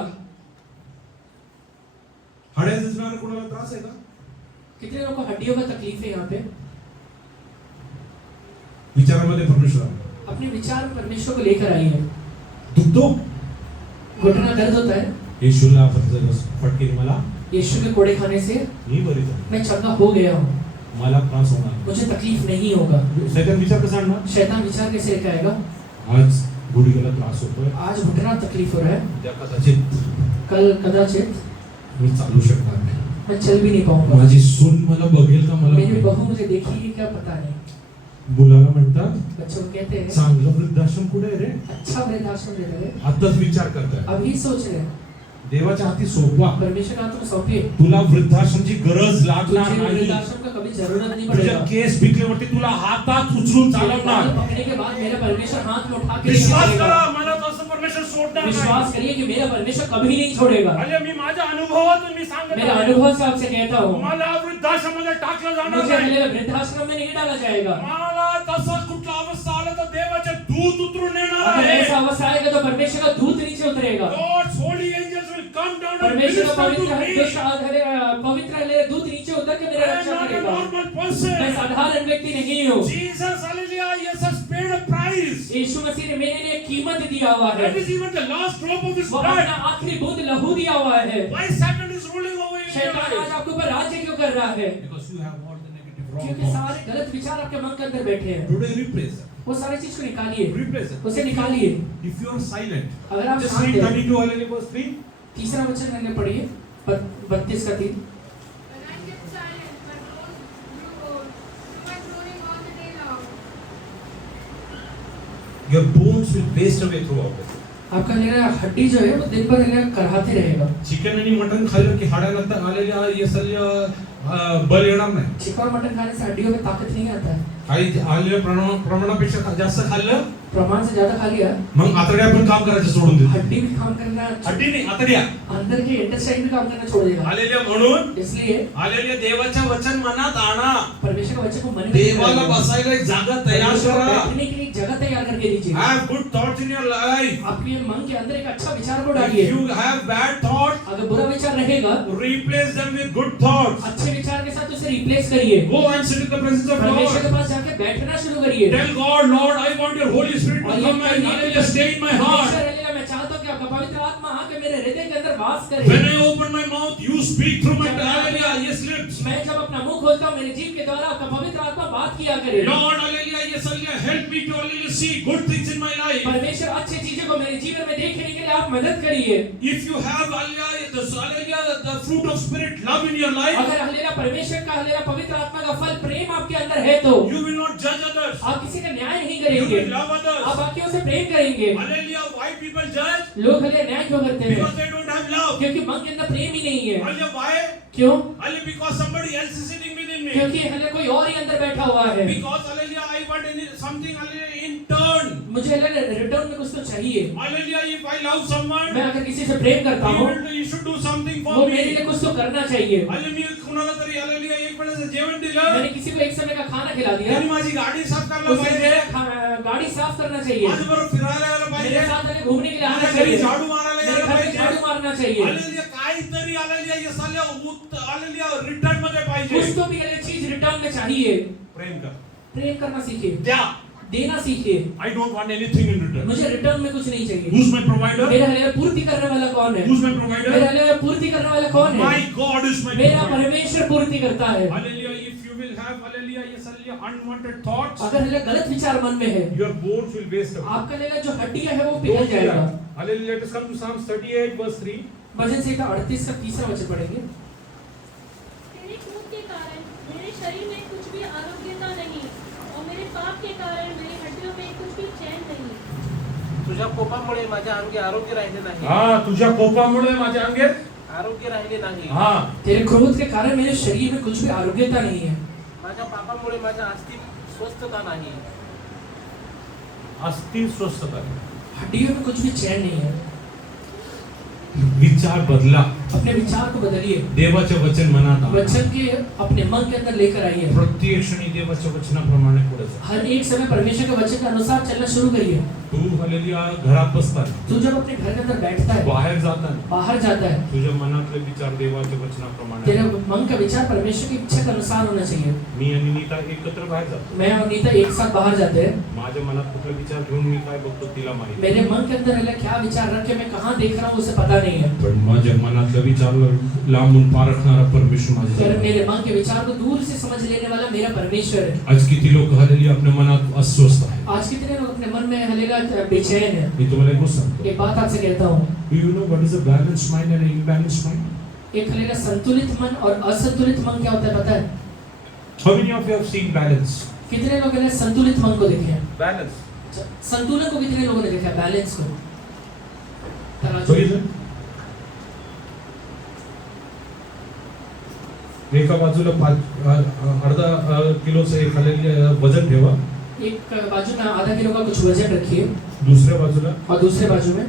हड्या दिसणारा कोणाला त्रास आहे का? कितने लोगों को हड्डियों का तकलीफ है यहाँ पे? विचारामध्ये परमेश्वर अपने विचार परमेश्वर को लेकर आई है। दुखतो घुटना दर्द होता है, येशूला फटकेने मला यीशु के कोड़े खाने से मी बरी झालो. मैं चंगा हो गया हूँ, मला त्रास होणार नाही. मुझे तकलीफ नहीं होगा। सैतान विचार कसा आणणार? शैतान विचार कैसे लेकर आएगा? आज गुडघ्याला त्रास होतोय, आज घुटना तकलीफ हो रहा है, उद्या कदाचित कल कदाचित मी चालू शकणार नाही. मैं चल भी नहीं पाऊंगा, माझी सून मला बघेल का मला मेरी माहित बहू मुझे देखेगी क्या पता नहीं। नाही. मुलाला म्हणतात बच्चों को कहते हैं चांगलं वृद्धाश्रम कुठे आहे रे? अच्छा वृद्धाश्रम दे रहे, आताच विचार करताय. अभी सोच रहे हैं। देवाच्या हाती सोपवा. परमेश्वर का तुम सौंपे, तुला वृद्धाश्रमची गरज लागणार तुझे नाही. वृद्धाश्रम का कभी जरूरत नहीं तुझ्या पड़ेगा। केस पिकल्यावरती तुला हातात उचलून चालवणार. पकड़ने के बाद मेरा परमेश्वर हाथ में उठा के विश्वास लेके करा, जाएगा। मला तसं परमेश्वर सोडणार नाही. विश्वास करिए कि मेरा परमेश्वर कभी नहीं छोड़ेगा। अरे मी माझ्या अनुभवातून मी सांगत मेरा आहे. अनुभव से आपसे कहता हूँ, मला वृद्धाश्रमामध्ये टाकलं जाणार मुझे नाही. मेरे वृद्धाश्रम में नहीं डाला जाएगा। मला तसं कुठला अवस्था आला तर देवाचे दूत उतरून येणार अगर आहे. ऐसा अवस्था आएगा तो परमेश्वर का दूत नीचे उतरेगा। God's holy angels will come down and परमेश्वर minister का to पवित्र me. पवित्र दूत नीचे उतर के मेरा I am Raksha not a करेगा। normal मैं person. साधारण व्यक्ति नहीं हूँ। Jesus, hallelujah, yes, has paid a price. यीशु मसीह ने मेरे लिए कीमत दिया हुआ है। That is even the last drop of his वो blood. अपना आखिरी बूंद लहू दिया हुआ है। Why Satan is ruling over your शैतान आज life? आपके ऊपर राज्य क्यों कर रहा है? Because you have all the negative wrong क्योंकि thoughts. सारे गलत विचार आपके मन के अंदर बैठे हैं। Today replace it. वो सारी चीज को निकालिए, Replace it. उसे निकालिए। If you are silent, अगर आप just शांत read हैं, 32 hallelujah verse 3. तीसरा वचन मैंने पढ़िए 32 का 3। When I kept silent, my bones grew old, through my groaning all the day long. Your bones will waste away throughout the day. आपका लेना हड्डी जो है वो दिन भर लेना कराते रहेगा। चिकन आणि मटन खाल्लं की हाडानंतर आलेल्या येसल्या बल येणार नाही. चिकन और मटन खाने से हड्डियों में ताकत नहीं आता है। काही आलेल्या प्रमाणापेक्षा जास्त खाल्लं प्रमाण से ज्यादा खा लिया, मग आतड्या पण काम करायचं सोडून देते. हड्डी भी काम करना, हड्डी नाही आतड्या अंदर के इंटेस्टाइन भी काम करना छोड़ देगा। आलेल्या म्हणून इसलिए आलेल्या देवाच्या वचन मनात आणा. परमेश्वर के वचन को मन में देवाला बसायला एक जागा तयार परमेश्वर को करा. बैठने के लिए एक जगह तैयार करके दीजिए। Have good thoughts in your life. आपके मन के अंदर एक अच्छा विचार को If डालिए। you have bad thoughts, अगर बुरा विचार रहेगा, replace them with good thoughts. अच्छे विचार के साथ उसे रिप्लेस करिए। Go and sit in the presence of परमेश्वर के Lord. पास जाके बैठना शुरू करिए। Tell God, Lord, I want your Holy Spirit to come and hallelujah, stay in my heart. परमेश्वर हालेलुया, मैं चाहता हूँ कि आपका पवित्र आत्मा आके मेरे हृदय के अंदर वास करे। When I open my mouth, you speak through my hallelujah, yes lips. मैं जब अपना मुंह खोलता हूँ मेरे जीभ के द्वारा आपका पवित्र आत्मा बात किया करे। Lord, hallelujah, yes hallelujah, help me to hallelujah see good things in my life. परमेश्वर अच्छी चीजों को मेरे जीवन में देखने के लिए आप मदद करिए। If you have hallelujah, the fruit of spirit, love in your life, अगर हालेलुया परमेश्वर का हालेलुया पवित्र आत्मा का फल प्रेम आपके अंदर है तो you will not judge others. आप किसी का न्याय नहीं You करेंगे, will love आप others. बाकियों से प्रेम करेंगे। Hallelujah, why people judge? लोग हालेलुया न्याय क्यों करते हैं? Because they don't have love. क्योंकि मन के अंदर प्रेम ही नहीं है। Hallelujah, why? क्यों? Hallelujah, because somebody else is sitting within me. क्योंकि हालेलुया कोई और ही अंदर बैठा हुआ है। Because hallelujah, I want something hallelujah in turn. मुझे हालेलुया रिटर्न में कुछ तो चाहिए। Hallelujah, if I love someone, मैं अगर किसी से प्रेम करता हूँ, you should do something वो for मेरे me. लिए कुछ तो करना चाहिए। Hallelujah, कुणाला तरी hallelujah एक वेळेस जेवण दिलं. मैंने किसी को एक समय का खाना खिला दिया, त्यांनी माझी गाडी साफ करायला उसे पाहिजे. मेरा गाड़ी साफ करना चाहिए, माझ्याबरोबर फिरायला यायला मेरे पाहिजे. साथ आके घूमने के लिए आना माझ्या घरी चाहिए, झाडू मारायला मेरे यायला घर में पाहिजे. झाड़ू मारना चाहिए। hallelujah, काहीतरी hallelujah ये साल्या hallelujah रिटर्न मध्ये कुछ पाहिजे. तो भी अलग चीज रिटर्न में चाहिए। प्रेम कर. प्रेम करना सीखिए, द्या. देना सीखिए। I don't want anything in return. मुझे रिटर्न में कुछ नहीं चाहिए। Who's my provider? मेरा हालेलुया पूर्ति करने वाला कौन है? Who's my मेरा provider? हालेलुया पूर्ति करने वाला कौन है? My God is my मेरा provider. परमेश्वर पूर्ति करता है। Hallelujah, if you will have hallelujah, yes hallelujah, unwanted thoughts, अगर हालेलुया गलत विचार मन में है, your bones will waste away. आपका हालेलुया जो हड्डियां है वो पिघल जाएगा। Hallelujah, let us come to Psalms 38 verse 3. भजन संहिता 38 का तीसरा वचन पढ़ेंगे। तेरे क्रोध के कारण मेरे शरीर में कुछ भी आरोग्यता नहीं और मेरे पाप के कारण मेरी हड्डियों में कुछ भी चैन नहीं। तुझ्या कोपामुळे माझ्या अंगी आरोग्य राहिले नाही, हाँ, तुझ्या कोपामुळे माझ्या अंगेत. आरोग्य राहिले नाही, हाँ, तेरे क्रोध के कारण मेरे शरीर में कुछ भी आरोग्यता नहीं है, माझ्या पापामुळे माझ्या अस्थित स्वस्थता नाही. अस्थिर स्वस्थ करें. हड्डियों में कुछ भी चैन नहीं है. विचार बदला. अपने विचार को बदलिए. देवाचे वचन मनात आणा. वचन के अपने मन के अंदर लेकर आइए. प्रत्येक क्षणी देवाच्या वचनाप्रमाणे पुढे जा. हर एक समय परमेश्वर के वचन के अनुसार चलना शुरू करिए. तू हालेलुया घरात बसताना, तू जब अपने घर के अंदर बैठता है, बाहेर जाताना बाहर जाता है, तुझ्या मनातले विचार देवाच्या वचनाप्रमाणे. तेरे मन का विचार परमेश्वर की इच्छा के अनुसार होना चाहिए. मी आणि नीता एकत्र बाहेर जातो. मैं और नीता एक साथ बाहर जाते हैं. माझ्या मनात कुठला विचार घेऊन मी काय बघतो तिला माहिती. मेरे मन के अंदर है क्या विचार रख के मैं कहाँ देख रहा हूँ उसे पता नहीं है. पण माझ्या मनातल्या विचाराला लांबून पारखणारा परमेश्वर माझ्या पर जवळ. मेरे मन के विचार को दूर से समझ लेने वाला मेरा परमेश्वर है. आज किती लोक हालेलुया आपल्या मनात अस्वस्थ आहेत. आज कितने लोग अपने मन में हलेगा बेचैन है. मी तुम्हाला एक गोष्ट सांगतो. एक बात आपसे कहता हूँ, you know what is a balanced mind and imbalanced mind? एक हलेगा संतुलित मन और असंतुलित मन क्या होता है पता है? How many of you have seen balance? कितने लोगों ने संतुलित मन को देखे हैं? बॅलन्स. संतुलन को कितने लोगों ने देखा है? बैलेंस को. तराजू. बघितलं? एका बाजूला अर्धा किलोचं एक हालेलुया वजन ठेवा. एक बाजू में आधा किलो का कुछ वजन रखिए दुसऱ्या बाजूला और दूसरे बाजू में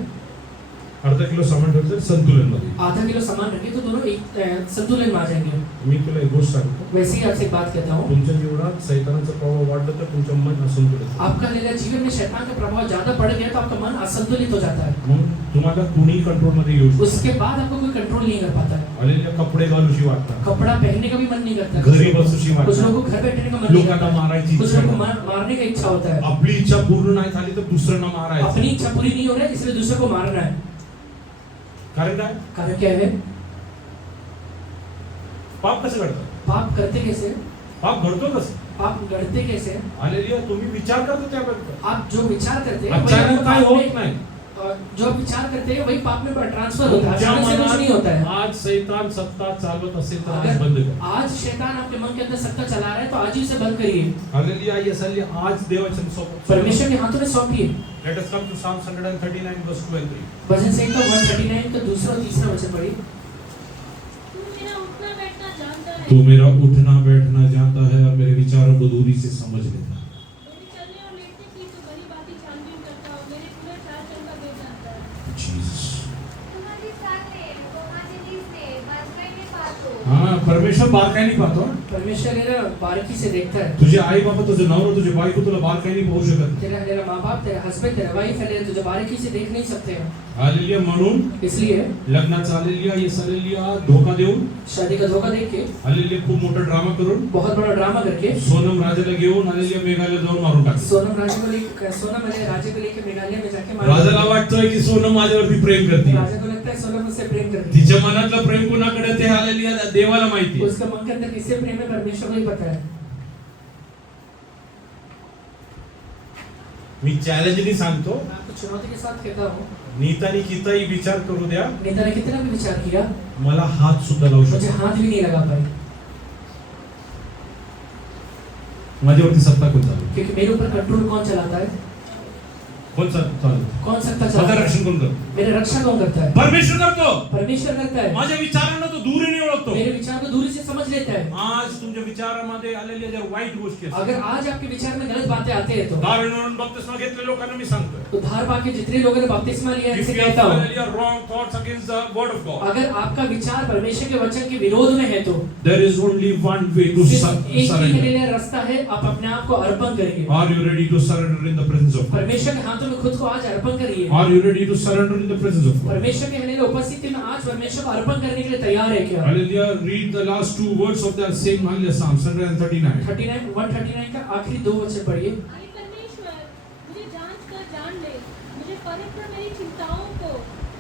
अर्धा किलो सामान ठेवलं संतुलन मध्ये. आधा किलो सामान रखिए तो दोनों एक संतुलन में आ जाएंगे. मी तुला एक गोष्ट सांगतो. वैसे ही आपसे एक बात कहता हूँ, तुमच्या जीवनात शैतानाचा प्रभाव वाढला तर तुमचं मन असंतुलित होतं. आपका लेगा जीवन में शैतान का प्रभाव ज्यादा बढ़ गया तो आपका मन असंतुलित हो जाता है. मग तुम्हाला कुणी कंट्रोल मध्ये येऊ शकतो. उसके बाद आपको कोई कंट्रोल नहीं कर पाता है. हालेलुया कपडे घालूशी वाटतात. कपड़ा पहनने का भी मन नहीं करता. घरी बसूशी कुछ वाटतात. लोगों को घर बैठने का मन नहीं लोकांना करता. मारायची कुछ इच्छा लोगों को आहे. मारने का इच्छा होता है. आपली इच्छा पूर्ण नाही झाली तर दुसऱ्यांना मारायचं. अपनी इच्छा पूरी नहीं हो रही इसलिए दूसरे को मारना है. कारण काय? कारण क्या है? पाप कसं घडतं? पाप करते कैसे? पाप घडतो कसं? पाप गढ़ते कैसे? हालेलुया तुम्ही विचार करता त्याबद्दल. आप जो विचार करते हैं अचानक वही काय पाप होत में- नाही. जो आप विचार करते हैं वही पाप में ट्रांसफर होता है. तुमच्या अचानक से कुछ नहीं होता है. मनात आज शैतान सत्ता चालवत असेल तर आज अगर बंद कर. आज शैतान आपके मन के अंदर सत्ता चला रहा है तो आज ही उसे बंद करिए. हालेलुया यसली आज देवाच्या सोबत. परमेश्वर के हाथों में सौंपिए. Let us come to Psalm 139 verse 2 and 3. भजन संहिता 139 का दूसरा और तीसरा वचन पढ़िए. तू मेरा उठना बैठना जानता है, तू मेरा उठना बैठना जानता है और मेरे विचारों को दूरी से समझ लेता है. मेरे चलने और लेटने की तो भली भांति छानबीन करता हो, मेरे पूरे चाल चलन का भेद जानता है. जीसस. तुम्हारी चालणे व माझे दिसणे बारकाईने पाहतो. हाँ परमेश्वर बारकाईने पाहतो. परमेश्वर है ना बारीकी से देखता है. तुझे आई बाबा तुझे नवरा तुझे बायको तुला बारकाईने पाहू शकत नाही. तेरा तेरा माँ बाप तेरा हस्बैंड तेरा वाइफ है तुझे बारीकी से देख नहीं सकते हैं. हालेलुया म्हणून इसलिए लग्नाचा हालेलुया येस हालेलुया धोका देऊन शादी का धोखा देख के हालेलुया खूप मोठा ड्रामा करून बहुत बड़ा ड्रामा करके सोनम राजाला घेऊन हालेलुया मेघालय जाऊन मारून टाकतो. सोनम राजे को लेके मेघालय में जाके मार. राजाला वाटतंय की सोनम माझ्यावरती प्रेम करते. राजा को लगता है सोनम उससे प्रेम करती है. तिच्या मनातलं प्रेम कोणाकडे ते हालेलुया देवाला माहिती. उसका मन के अंदर किससे प्रेम है परमेश्वर को ही पता है. मी चॅलेंजनी सांगतो. मैं आपको चुनौती के साथ कहता हूँ, नीतानी किताही विचार करू द्या. नेता ने कितना भी विचार किया मला हात सुद्धा लावू मुझे शकतो. हाथ भी नहीं लगा पाई. माझ्यावरती सत्ता कोण चालू? क्योंकि मेरे ऊपर कंट्रोल कौन चलाता है? कोण चालू? कौन सकता माझं चलाता है? रक्षण कोण करतो? मेरे रक्षा कौन करता है? परमेश्वर करतो. परमेश्वर करता है. माझ्या विचारांना तो दूरीने ओळखतो. मेरे विचार को दूरी से समझ लेता है. आज तुमच्या विचारामध्ये आलेल्या ज्या वाईट गोष्टी असतात, अगर आज आपके विचार में गलत बातें आते हैं तो दारूवरून बपतिस्मा घेतलेल्या लोकांना मी सांगतोय, उधार पाके जितने लोगों ने बपतिस्मा लिया है if इनसे you have कहता हूँ, hallelujah wrong thoughts against the word of God, अगर आपका विचार परमेश्वर के वचन के विरोध में है तो there is only one way to सिर्फ एक ही surrender. लिए रास्ता है. आप अपने आप को अर्पण करिए. Are you ready to surrender in the presence of God? परमेश्वर के हाथों में खुद को आज अर्पण करिए. Are you ready to surrender in the presence of God? परमेश्वर के हनेले उपस्थिति में आज परमेश्वर को अर्पण करने के लिए तैयार है क्या? Hallelujah. Read the last two words of that same hallelujah Psalm 139. 139 का आखिरी दो वचन पढ़िए. अरे परमेश्वर, मुझे जांच कर जान ले, मुझे परख कर मेरी चिंताओं को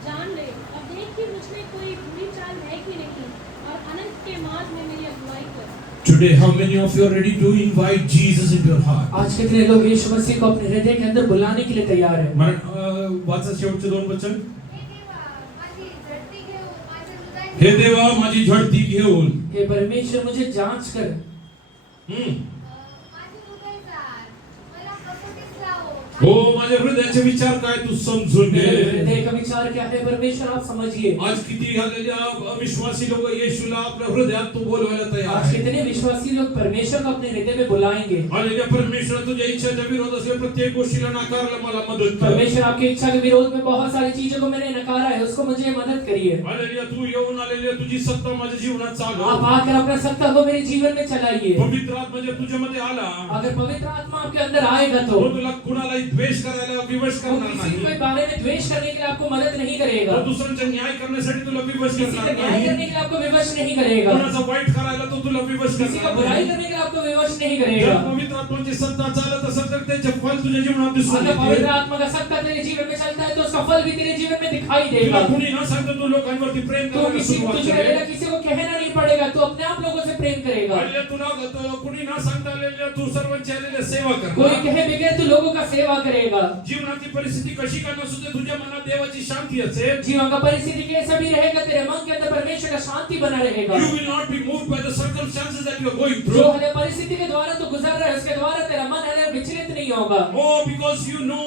जान ले, और देख कि मुझ में कोई बुरी चाल है कि नहीं, और अनंत के मार्ग में मेरी अगुवाई कर. Today, how many of you are ready to invite Jesus into your heart? आज कितने लोग यीशु मसीह को अपने हृदय के अंदर बुलाने के लिए तैयार हैं? वाचा शेवटचे दोन वचन. हे देवा माझी झडती घेऊन हे देवा माझी झडती घेऊन हे परमेश्वर मुझे जांच कर. माझी हृदय जाण मला कसोटीस लावो हो माझ्या हृदयाचे विचार काय तू समजून घे. मेरे हृदय का विचार क्या है परमेश्वर आप समझिए. आज किती हालेलुया अविश्वासी लोक येशूला आपल्या हृदयात तो बोलवायला तयार आज आहे. कितने विश्वासी लोग परमेश्वर को अपने हृदय में बुलाएंगे. हालेलुया परमेश्वर तुझ्या इच्छेच्या विरोध असलेल्या प्रत्येक गोष्टीला नाकारला मला मदत कर. परमेश्वर आपकी इच्छा के विरोध में बहुत सारी चीजों को मैंने नकारा है, उसको मुझे मदद करिए. हालेलुया तू येऊन हालेलुया तुझी सत्ता माझ्या जीवनात चालव. आप आकर अपना सत्ता को मेरे जीवन में चलाइए. पवित्र आत्मा जर तुझ्यामध्ये आला अगर पवित्र आत्मा आपके अंदर आएगा तो तो तुला कुणालाही द्वेष करायला विवश वो करणार किसी के नाही. बारे में द्वेष करने के लिए आपको मदद नहीं करेगा. तो दुसऱ्यांचा न्याय करण्यासाठी तुला विवश किसी का करणार न्याय नाही. करने के लिए आपको विवश नहीं करेगा. कुणाचा वाईट करायला तो तुला विवश किसी का करणार बुराई नाही. करने के लिए आपको विवश नहीं जर करेगा. पवित्र आत्म्याची सत्ता चालत असेल तर त्याचे फल तुझ्या जीवनात दिसून अगर पवित्र येतील. आत्मा का सत्ता तेरे जीवन में चलता है तो उसका फल भी तेरे जीवन में दिखाई तुला देगा. कुणी न सांगता तू लोकांवरती प्रेम तो करायला किसी सुरुवात तुझे करेल. किसी को कहना नहीं पड़ेगा, तू अपने आप लोगों से प्रेम करेगा. हालेलुया तुला कुणी न सांगता आलेल्या तू सर्वांची आलेल्या सेवा कोई कर. कहे बगैर तू लोगों का सेवा करेगा. जीवनाची परिस्थिती कशी का नसू दे तुझ्या मनात देवाची शांती असेल. जीवन का परिस्थिति कैसा भी रहेगा, तेरे मन के अंदर परमेश्वर का शांति बना रहेगा. You will not be moved by the circumstances that you are going जो through. हले परिस्थिति के द्वारा तू गुजर रहा है उसके द्वारा तेरा मन हले विचलित नहीं होगा. Oh, because you know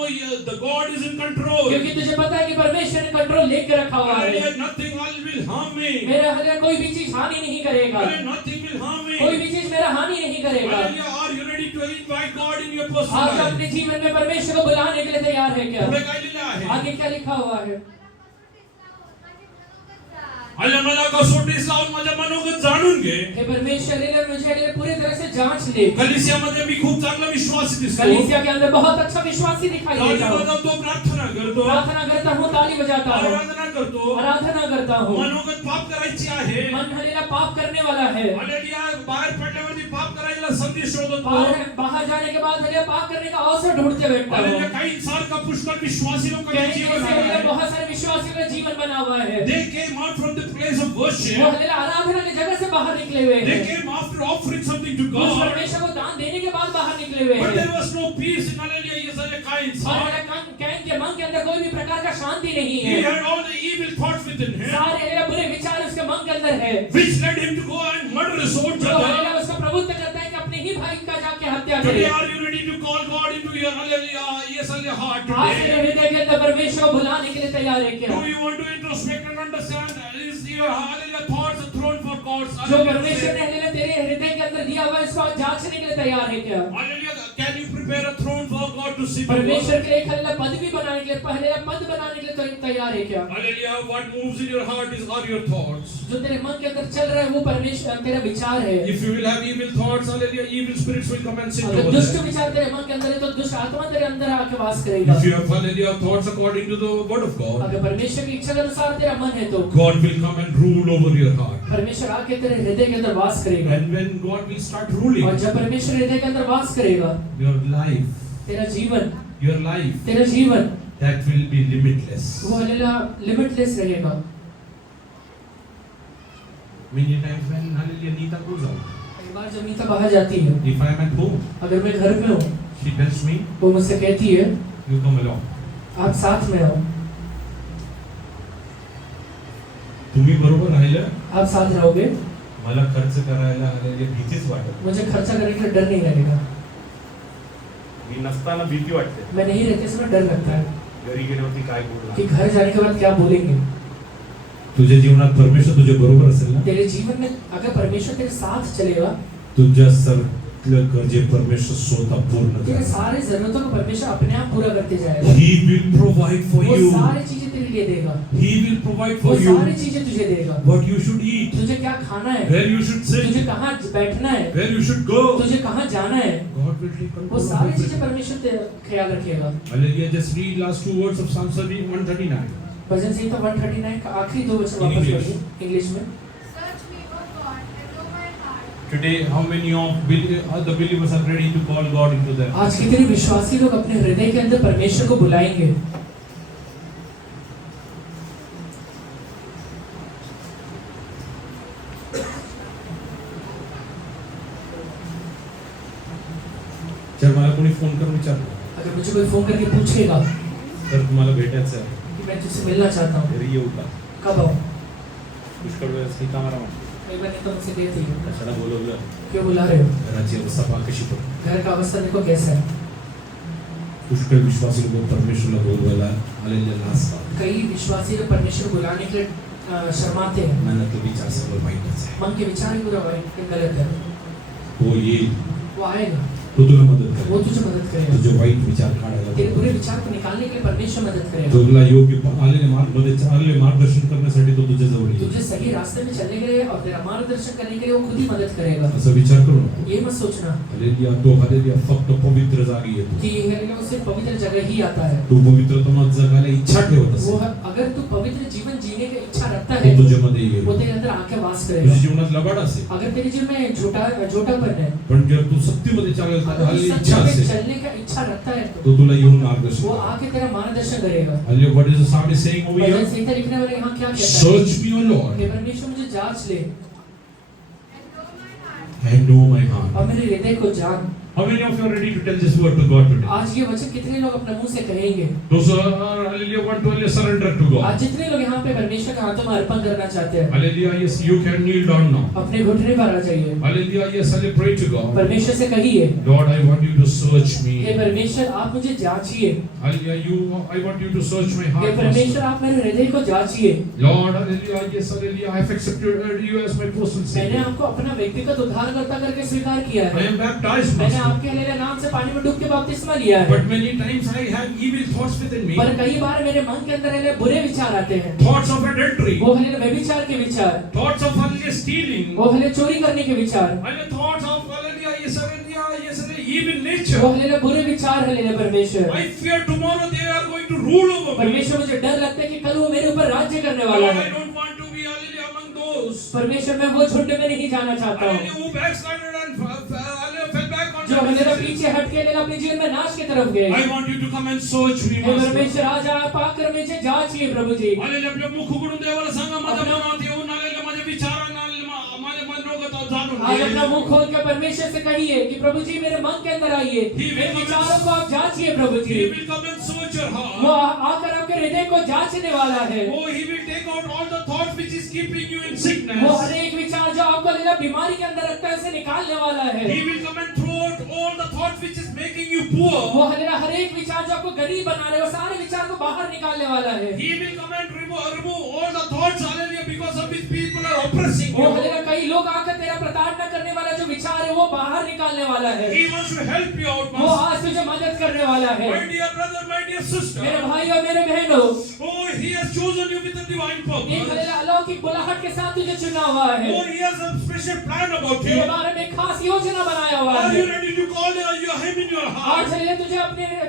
the God is in control. क्योंकि तुझे पता है कि परमेश्वर ने कंट्रोल लेके रखा हुआ है. Hallelujah, nothing will harm me. मेरे हले कोई भी चीज हानि नहीं करेगा. Hallelujah, nothing will harm me. कोई भी चीज मेरा हानि नहीं करेगा. Hallelujah, are you ready to invite God in your personal आज life? अपने जीवन में परमेश्वर को बुलाने के लिए तैयार है क्या? पुढे काय लिहिलं आहे? आगे क्या लिखा हुआ है? हालेलुया, मला कसोटीस लावून माझ्या मनोगत जाणून घे. हे परमेश्वर ने मुझे पूरी तरह से जांच ले. कलिसियामध्ये मी खूप चांगला विश्वासी दिसतो. कलीसिया के अंदर बहुत अच्छा विश्वासी दिखाई ताली देता हूँ. वाजवतो, प्रार्थना करतो, प्रार्थना करता हूँ, ताली बजाता हूँ, आराधना करतो. आराधना करता हूँ. मनोगत पाप करायची आहे. मन हलेला पाप करने वाला है. हालेलुया, बाहेर पडल्यावरती पाप करायला संधी शोधतो. बाहर जाने के बाद हलेला पाप करने का अवसर ढूंढते बैठता हूँ. हालेलुया, काही सारखा पुष्कळ विश्वासी लोकांचे जीवन आहे. बहुत सारे विश्वासियों का जीवन बना हुआ है. They came out from the place of worship. वो हलेला आराधना की जगह से बाहर निकले हुए They हैं. came after offering something to उस God. परमेश्वर को दान देने के बाद बाहर निकले हुए But हैं. there was no peace in Hallelujah. ये सारे काइंस. और हलेला कैन के मन के अंदर कोई भी प्रकार का शांति नहीं He है. had all the evil thoughts within him, सारे हलेला बुरे विचार उसके मन के अंदर है. which led him to go and murder his own जो हलेला brother. उसका प्रभुत्व करता है कि अपने ही भाई का जाके हत्या Today, करे. are you ready to call God into your Hallelujah? Yes, Hallelujah heart आज today. तेरे हृदय के अंदर परमेश्वर को बुलाने के लिए तैयार है क्या? Do you want to introspect and understand? Is your Hallelujah thoughts a throne for God's? जो परमेश्वर ने हलेला तेरे हृदय के अंदर दिया हुआ है, इसको आज जांचने के लिए तैयार है क्या? Hallelujah. Can you prepare a throne for God to sit परमेश्वर over? के लिए एक हलेला पद भी बनाने के लिए, पहले पद बनाने के लिए तो तैयार है क्या? Hallelujah. What moves in your heart are your thoughts. जो तेरे मन के अंदर चल रहा है वो परमेश्वर तेरा विचार है. If you will have evil thoughts, Hallelujah, evil spirits will come and sit अगर over दुष्ट there. विचार तेरे मन के अंदर है तो दुष्ट आत्मा तेरे अंदर आके वास करेगा. If you have Hallelujah thoughts according to the word of God, अगर परमेश्वर की इच्छा के अनुसार तेरा मन है तो God will come and rule over your heart. परमेश्वर आके तेरे हृदय के अंदर वास करेगा. And when God will start ruling और जब परमेश्वर हृदय के अंदर वास करेगा, your life, तेरा जीवन, तेरा जीवन, that will be limitless. वो हलेला लिमिटलेस रहेगा. Many times when Hallelujah Nita goes out, एक बार जब नीता बाहर जाती है, if I am at home, अगर मैं घर में हूँ, she tells me, वो मुझसे कहती है, you come along. आप साथ में आओ. तुम्ही बरोबर राहिलं, आप साथ रहोगे, मला खर्च करायला Hallelujah भीतीच वाटत. मुझे खर्चा करने के लिए डर नहीं लगेगा. मी नसताना भीती वाटते. मैं नहीं रहते समय डर लगता है घरी गेल्यावरती काय कि बोलणार. घर जाने के बाद क्या बोलेंगे. तुझ्या जीवनात परमेश्वर तुझ्या बरोबर असेल ना, तेरे जीवन में अगर परमेश्वर तेरे साथ चलेगा, तुझ्या सर्व गरजे परमेश्वर स्वतः पूर्ण तेरे करेल. सारे जरूरतों को परमेश्वर अपने आप पूरा करते जाएगा. He will provide for वो you. सारी चीजें तेरे लिए देगा. He will provide वो for you सारी चीजें तुझे देगा. what you should eat, तुझे क्या खाना है, where you should तुझे sit, कहाँ बैठना है, where you should go. तुझे कहाँ जाना है, God will take वो control of सारी everything. चीजें परमेश्वर तेरा ख्याल रखेगा. Hallelujah. Just read last two words of Psalm 139. भजन संहिता 139 का आखिरी दो वचन In वापस English. पढ़िए इंग्लिश में. Search me, O God, and know my heart. Today, how many of the believers are ready to call God into their आज कितने विश्वासी लोग अपने हृदय के अंदर परमेश्वर को बुलाएंगे. जर मला कोणी फोन करून विचारलं अगर मुझे कोई फोन करके पूछेगा तर तुम्हाला भेटायचं आहे, कि मैं तुझसे मिलना चाहता हूँ, घरी येऊ का? कब आऊँ. पुष्कळ वेळेस ही कामाला म्हणतो, कई बार तो मुझसे कहती है, कशाला बोलवलं, क्यों बुला रहे हो. घराची अवस्था पहा कशी पडते. घर का अवस्था देखो कैसा है. पुष्कळ विश्वासी लोक परमेश्वरला बोलवायला आलेले नसतात. कई विश्वासी लोग परमेश्वर को बुलाने के लिए शर्माते हैं. मनातले विचार सगळं वाईटच आहे. मन के विचार ही पूरा गलत है. तो येईल, वो आएगा, तो तुला मदत वो करेल. तुझे मदद करेगा. तुझे वाईट विचार काढायला तेरे तो बुरे विचार को निकालने के लिए परमेश्वर मदद करेगा. तुला योग्य आलेले मार्गमध्ये चालले मार्गदर्शन करण्यासाठी तो तुझ्या जवळ येईल. तुझे सही रास्ते में चलने के लिए और तेरा मार्गदर्शन करने के लिए वो खुद ही मदद करेगा. असं विचार करू नको. ये मत सोचना हालेलुया, तो हालेलुया फक्त पवित्र जागी येतो. कि ये वो सिर्फ पवित्र जगह ही आता है. तू पवित्रतम जगायला इच्छा ठेवत वो असेल अगर तू पवित्र जीवन जीने की इच्छा रखता तो है तुझ्यामध्ये येईल. वो तेरे अंदर आके वास तुझ्या करेगा. जीवनात लबाड असेल अगर तेरे जीवन में झूठापन है, पण जर तू सत्यमध्ये चालेल अगर तर तू हालेलुया सत्य इच्छा में असेल चलने का इच्छा रखता है तो तुला येऊन मार्गदर्शन वो करेल. आके तेरा मार्गदर्शन करेगा. Hallelujah, what is the psalmist saying over bhajan here? संहिता लिखने वाले यहाँ क्या कहता है? Search me, O Lord, हे परमेश्वर मुझे जांच ले and know my heart. and know my heart. और मेरे हृदय को जान. How many of you are ready to tell this word to God today? आज ये वचन कितने लोग अपने मुंह से कहेंगे? Those who are hallelujah want to surrender to God. आज जितने लोग यहाँ पे परमेश्वर के हाथों में अर्पण करना चाहते हैं, Hallelujah, yes, you can kneel down now. अपने घुटने पर आ जाइए. Hallelujah, yes, pray to God. परमेश्वर से कहिए, Lord, I want you to search hey me. परमेश्वर आप मुझे जांचिए. Hallelujah, I want you to search my hey heart. परमेश्वर Master. आप मेरे हृदय को जांचिए. Lord, hallelujah, yes, hallelujah, I have accepted you as my personal मैंने Savior. आपको अपना व्यक्तिगत उद्धारकर्ता करके स्वीकार किया I है. am baptized, मैंने Master. आपके हलेले नाम से पानी में डूब के बपतिस्मा लिया है. But many times I have evil thoughts within me. पर कई बार मेरे मन के अंदर हलेले बुरे विचार आते हैं. Thoughts of adultery. वो हलेले व्यभिचार के विचार, Thoughts of hallelujah, stealing. वो हलेले चोरी करने के विचार, And the thoughts of hallelujah, yes, evil वो nature. हलेले बुरे विचार हलेले परमेश्वर. I fear tomorrow they are going to rule over me. परमेश्वर मुझे डर लगता है कि कल वो मेरे ऊपर राज्य करने Lord, वाला I है. don't want to be hallelujah among those. परमेश्वर मैं वो झुंड में नहीं जाना चाहता हूँ Hallelujah, who backslided and fell back on जो their हमें decisions. पीछे हट के लेना अपने जीवन में नाश की तरफ गए. I want you to come and search me, hey Master. परमेश्वर आज आप आकर मुझे जांचिए प्रभु जी. Hallelujah, आपल्या मुख उघडून देवाला सांगा माझ्या मनात येऊन आलेल्या माझ्या विचारांना माझ्या मनोगत जाणून आज घे. अपना मुंह खोल कर परमेश्वर से कहिए कि प्रभु जी मेरे मन के अंदर आइए. मेरे विचारों को आप जांचिए प्रभु जी. He will come and search your वो heart. आकर आपके हृदय को जांचने वाला है. Oh, he will take out all the thoughts which is keeping you in वो sickness. हर एक विचार जो आपको लेना बीमारी के अंदर रखता है उसे निकालने वाला है. He will come and throw out all the thoughts which is making you वो poor. हर एक विचार जो आपको गरीब बना रहे हैं वो सारे विचार को बाहर निकालने वाला है. He will come and remove all the thoughts, hallelujah, because of which people are oppressing वो you. कई लोग आकर तेरा प्रताड़ना करने वाला जो विचार है वो बाहर निकालने वाला है. He wants to help you out, वो Master. आज तुझे मदद करने वाला है. My dear brother, my dear sister. मेरे भाई और मेरे बहनों, Oh, he has chosen you with a divine एक purpose. हलेला अलौकिक बुलाहट के साथ तुझे चुना हुआ है. Oh, he has a special plan about तेरे you. बारे में खास योजना बनाया हुआ Are है. you ready to call him in your आज heart? चलिए